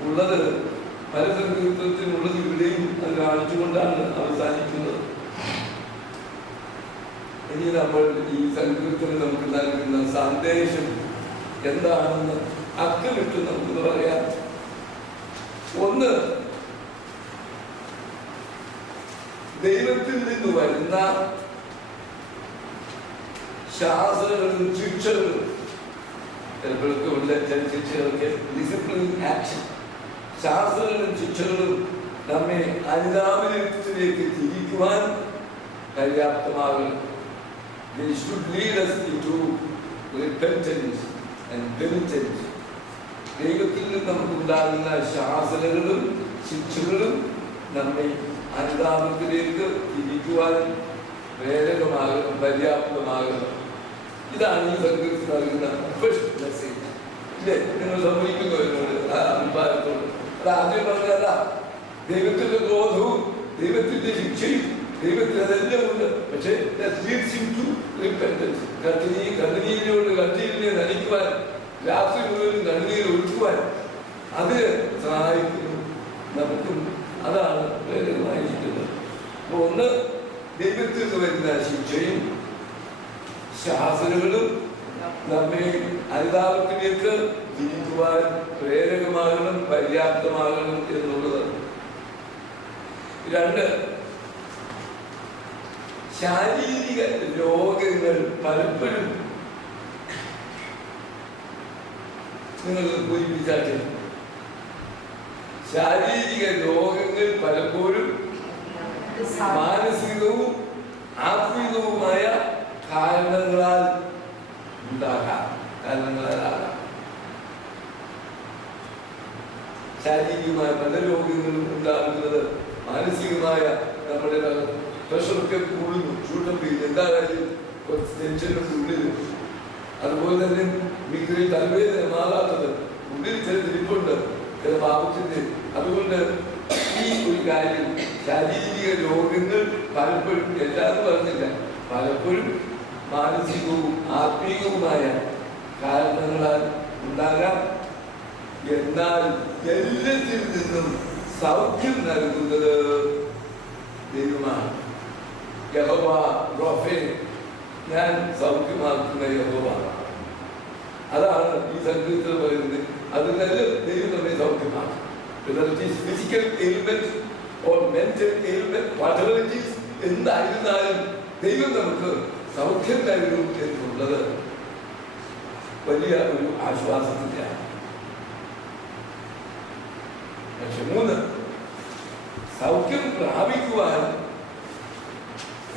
ഉള്ളത് പല സങ്കീർത്തനത്തിനുള്ളത് ഇവിടെയും അത് കാണിച്ചുകൊണ്ടാണ് അവസാനിക്കുന്നത്. ഇനി നമ്മൾ ഈ സങ്കീർത്തനം നമുക്ക് നൽകുന്ന സന്ദേശം എന്താണെന്ന് അക്കമിട്ട് നമുക്ക് പറയാം. ഒന്ന്, ദൈവത്തിൽ നിന്ന് വരുന്ന ശാസനകളും ശിക്ഷകളും, ചിലപ്പോഴൊക്കെ ഉള്ള ചില ശിക്ഷകളൊക്കെ ഡിസിപ്ലിൻ ആക്ഷൻ, ശാസനകളും ശിക്ഷകളും നമ്മെ അനുതാപനത്തിലേക്ക് തിരിക്കുവാൻ പര്യാപ്തമാകണം. They should lead us into repentance and penitence. ദൈവത്തിൽ നിന്ന് നമുക്കുണ്ടാകുന്ന ശാസനകളും ശിക്ഷകളും നമ്മെ അനുതാപത്തിലേക്ക് തിരിക്കുവാൻ പ്രേരകമാകണം, പര്യാപ്തമാകണം. ഇതാണ് ഈ സങ്കീർത്തനം നൽകുന്ന ഫസ്റ്റ് മെസ്സേജ്. ഇല്ലേ, നിങ്ങൾ സമ്മതിക്കുന്നു എന്നോട് ആ അഭിപ്രായത്തോട്? അത് ആദ്യം പറഞ്ഞല്ല, ദൈവത്തിന്റെ ക്രോധവും ദൈവത്തിന്റെ ശിക്ഷയും ദൈവത്തിന് അതെല്ലാം ഉണ്ട്. പക്ഷേ കണ്ണീരിനോട് കണ്ണീരിനെ നനയ്ക്കുവാൻ, രാത്രി മുഴുവൻ കണ്ണീർ ഒഴുക്കുവാൻ അതിന് സഹായിക്കുന്നു നമുക്കും. അതാണ് പ്രേരകമായിരിക്കുന്നത്. അപ്പൊ ഒന്ന്, ദൈവത്തിൽ നിന്ന് വരുന്ന ശിക്ഷയും ശാസനകളും നമ്മെ അനുതാപത്തിലേക്ക് തിരിക്കുവാൻ പ്രേരകമാകണം, പര്യാപ്തമാകണം എന്നുള്ളത്. രണ്ട്, ശാരീരിക രോഗങ്ങൾ പലപ്പോഴും നിങ്ങൾ പൂരിപ്പിച്ചാൽ ശാരീരിക രോഗങ്ങൾ പലപ്പോഴും മാനസികവും ആത്മീയവുമായ കാരണങ്ങളാൽ ഉണ്ടാകാം. ശാരീരികമായ പല രോഗങ്ങളും ഉണ്ടാകുന്നത് മാനസികമായ നമ്മുടെ പ്രഷറൊക്കെ കൂടുന്നു, ഷൂട്ടപ്പ് ചെയ്യുന്നു, എന്താ കാര്യം, കുറച്ച് ടെൻഷനൊക്കെ ഉള്ളിൽ. അതുപോലെ തന്നെ മിക്കറി തലവേദന മാറാത്തത്, ഉള്ളിൽ ചില തിരിപ്പുണ്ട്, ചില പാപത്തിന്റെ. അതുകൊണ്ട് ഈ ഒരു കാര്യം, ശാരീരിക രോഗങ്ങൾ പലപ്പോഴും, എല്ലാവരും പറഞ്ഞില്ല, പലപ്പോഴും മാനസികവും ആത്മീയവുമായ കാരണങ്ങളാൽ ഉണ്ടാകാം. എന്നാൽ എല്ലാത്തിൽ നിന്നും സൗഖ്യം നൽകുന്നത് ദൈവമാണ്. യഹോവ റോഫേ, ഞാൻ സൗഖ്യമാക്കുന്ന യഹോവ. അതാണ് ഈ സങ്കീർത്തനം പറയുന്നത്. അതിനെല്ലാം ദൈവം നമ്മെ സൗഖ്യമാക്കും. Physical ailment or mental ailment, whatever it is, എന്തായിരുന്നാലും ദൈവം നമുക്ക് സൗഖ്യം നൽകും എന്നുള്ളത് വലിയ ഒരു ആശ്വാസത്തിലാണ്. പക്ഷെ മൂന്ന്, സൗഖ്യം പ്രാപിക്കുവാൻ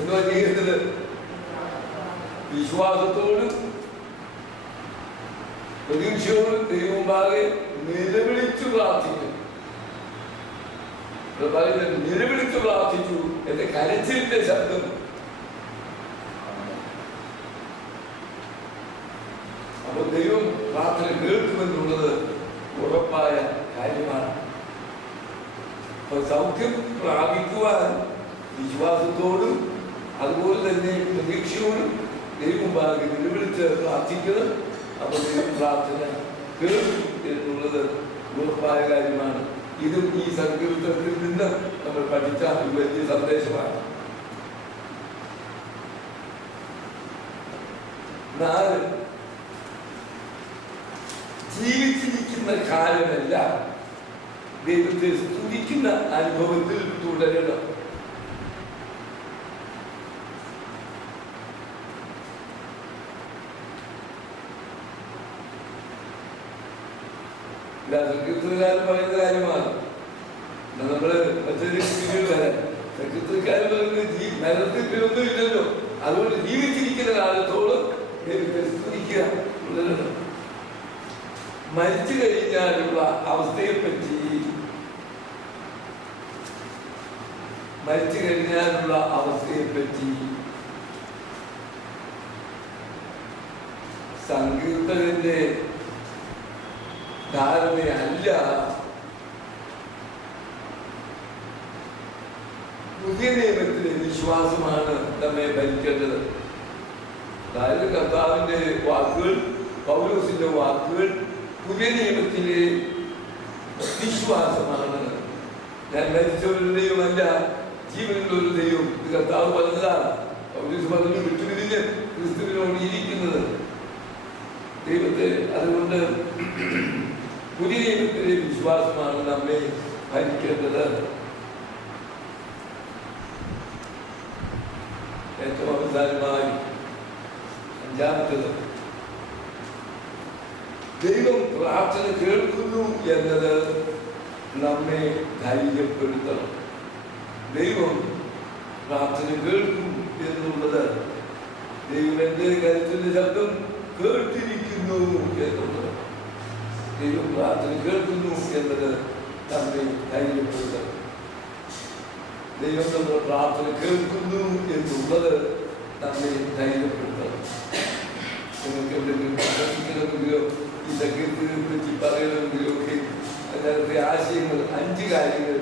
എന്താ ചെയ്യുന്നത്? വിശ്വാസത്തോടും പ്രതീക്ഷയോടും ദൈവമുമ്പാകെ നിലവിളിച്ചു പ്രാർത്ഥിക്കും. പറയുന്നത് നിലവിളിച്ചു പ്രാർത്ഥിച്ചു, എന്റെ കരച്ചിലിന്റെ ശബ്ദം. അപ്പൊ ദൈവം പ്രാർത്ഥന കേൾക്കുമെന്നുള്ളത് ഉറപ്പായ കാര്യമാണ്. അപ്പൊ സൗഖ്യം പ്രാപിക്കുവാൻ വിശ്വാസത്തോടും അതുപോലെ തന്നെ പ്രതീക്ഷയോടും ദൈവമുമ്പാകെ നിലവിളിച്ച് പ്രാർത്ഥിക്കുന്നത്. അപ്പൊ ദൈവം പ്രാർത്ഥന കേൾക്കും എന്നുള്ളത് ഉറപ്പായ കാര്യമാണ്. ഇതും ഈ സങ്കീർത്തനത്തിൽ നിന്ന് നമ്മൾ പഠിച്ച ഒരു വലിയ സന്ദേശമാണ്. 4, ജീവിച്ചിരിക്കുന്ന കാലമെല്ലാം ദൈവത്തെ സ്തുതിക്കുന്ന അനുഭവത്തിൽ തുടരണം. സങ്കീർത്തനക്കാരൻ പറയുന്ന കാര്യമാണ്. നമ്മള് മറ്റൊരു വരാൻ സങ്കീർത്തനക്കാരൻ പറയുന്നത് മരണത്തിൽ ഒന്നും ഇല്ലല്ലോ, അതുകൊണ്ട് ജീവിച്ചിരിക്കുന്ന കാലത്തോളം ദൈവത്തെ സ്തുതിക്കുക തുടരണം. മരിച്ചു കഴിഞ്ഞാലുള്ള അവസ്ഥയെ പറ്റി മരിച്ചു കഴിഞ്ഞാലുള്ള അവസ്ഥയെപ്പറ്റി സങ്കീർത്തകന്റെ ധാരണയല്ല പുതിയ നിയമത്തിലെ വിശ്വാസമാണ് നമ്മെ ഭരിക്കേണ്ടത്. അതായത് കർത്താവിന്റെ വാക്കുകൾ, പൗലോസിന്റെ വാക്കുകൾ പുതിയ നിയമത്തിലെ വിശ്വാസമാണ്. ഞാൻ മരിച്ചവരുടെയുമല്ല ജീവനുള്ളൊരു ദൈവം. ഇത് കർത്താവ് പറഞ്ഞതാണ്. പൗലോസ് പറഞ്ഞു, വിട്ടുപിരിഞ്ഞ് ക്രിസ്തുവിനോട് ഇരിക്കുന്നത് ദൈവത്തെ. അതുകൊണ്ട് പുതിയ നിയമത്തിലെ വിശ്വാസമാണ് നമ്മെ ഭരിക്കേണ്ടത്. ഏറ്റവും അവസാനമായി അഞ്ചാമത്തത്, ദൈവം പ്രാർത്ഥന കേൾക്കുന്നു എന്നത് നമ്മെ ധൈര്യപ്പെടുത്തണം. ദൈവം പ്രാർത്ഥന കേൾക്കും എന്നുള്ളത്, ദൈവം എന്റെ കരുത്തിന്റെ ശബ്ദം കേട്ടിരിക്കുന്നു എന്നുള്ളത്, ദൈവം പ്രാർത്ഥന കേൾക്കുന്നു എന്നത് നമ്മെ ധൈര്യപ്പെടുത്തണം. ദൈവം നമ്മുടെ പ്രാർത്ഥന കേൾക്കുന്നു എന്നുള്ളത് നമ്മെ ധൈര്യപ്പെടുത്തണം. നിങ്ങൾക്ക് എന്തെങ്കിലും പ്രവർത്തിക്കണമെങ്കിലോ ഈ സങ്കീർത്തനെ പറ്റി പറയണമെങ്കിലോ ഒക്കെ അതിനകത്തെ ആശയങ്ങൾ, 5 കാര്യങ്ങൾ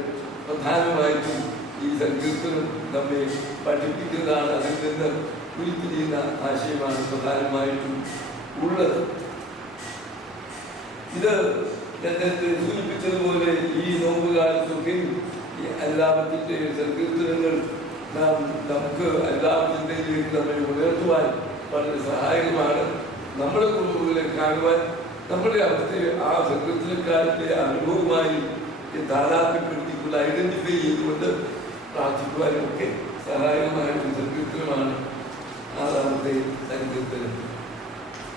പ്രധാനമായിട്ടും ഈ സങ്കീർത്തനം നമ്മെ പഠിപ്പിക്കുന്നതാണ്. അതിൽ നിന്ന് ഉരുത്തിരിയുന്ന ആശയമാണ് പ്രധാനമായിട്ടും ഉള്ളത്. ഇത് ഞാൻ നേരത്തെ സൂചിപ്പിച്ചതുപോലെ ഈ നോമ്പുകാലത്തൊക്കെ ഈ എല്ലാവരുടെ സങ്കീർത്തനങ്ങൾ നമുക്ക് എല്ലാവരുടെയിലേക്ക് നമ്മെ ഉയർത്തുവാൻ വളരെ സഹായകമാണ്. നമ്മുടെ കുടുംബങ്ങളെ കാണുവാൻ, നമ്മുടെ അവസ്ഥയെ ആ സങ്കീർത്തനക്കാരന്റെ അനുഭവമായി താതാത്മ്യപ്പെടുത്തിക്കൊണ്ട് ഐഡന്റിഫൈ ചെയ്തുകൊണ്ട് പ്രാർത്ഥിക്കുവാനും ഒക്കെ സഹായകമായ ഒരു സങ്കീർത്തനമാണ് 6ാമത്തെ സങ്കീർത്തനം.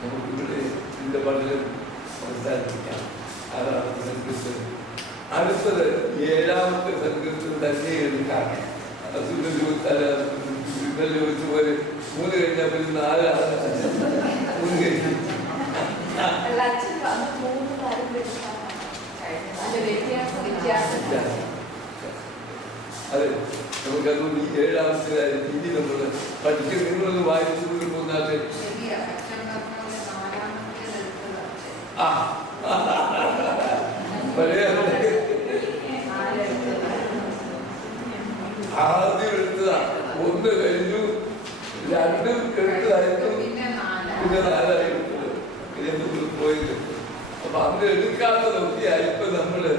നമുക്കിവിടെ ഇതിന്റെ പഠനം അവസാനിപ്പിക്കാം. 6ാമത്തെ സങ്കീർത്തനം. അടുത്തത് 7ാമത്തെ സങ്കീർത്തനം തന്നെ എടുക്കാം. ചോദിച്ച പോലെ 3 കഴിഞ്ഞാൽ പിന്നെ 4 3 കഴിഞ്ഞു. അതെ, നമുക്കതുകൊണ്ട് ഈ 7ാമത്തെ കാര്യം ഇനി നമ്മൾ പഠിക്കും. നിങ്ങളൊന്ന് വായിച്ചു പോകുന്നാട്ടെ. ആദ്യം എടുത്തതാ, 1 കഴിഞ്ഞു, 2 എടുത്തതായിരുന്നു, പിന്നെ 4 എടുത്തത്. ഇതെന്ത് പോയത്. അപ്പൊ അന്ന് എടുക്കാത്തതൊക്കെയായി ഇപ്പൊ നമ്മള്